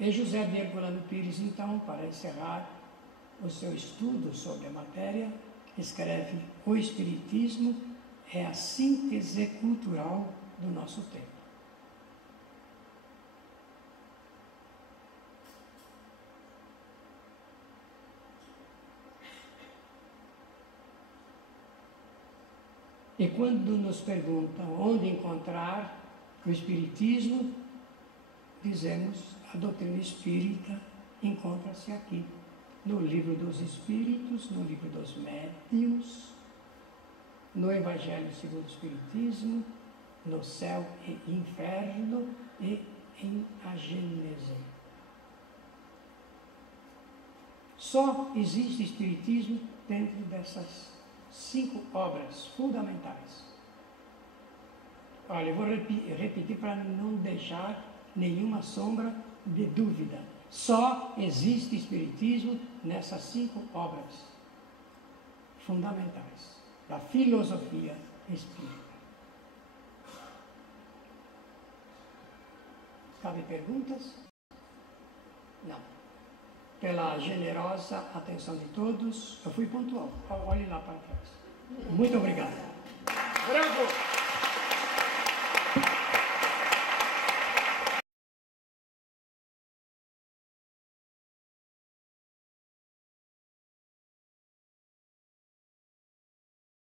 E José de Herculano Pires, então, para encerrar o seu estudo sobre a matéria, escreve: o Espiritismo é a síntese cultural do nosso tempo. E quando nos perguntam onde encontrar o Espiritismo, dizemos: a doutrina espírita encontra-se aqui, no Livro dos Espíritos, no Livro dos Médiuns, no Evangelho segundo o Espiritismo, no Céu e Inferno e em A Gênese. Só existe Espiritismo dentro dessas 5 obras fundamentais. Olha, eu vou repetir para não deixar nenhuma sombra de dúvida. Só existe Espiritismo nessas 5 obras fundamentais da filosofia espírita. Cabe perguntas? Não. Pela generosa atenção de todos, eu fui pontual. Olhe lá para trás. Muito obrigado. Bravo!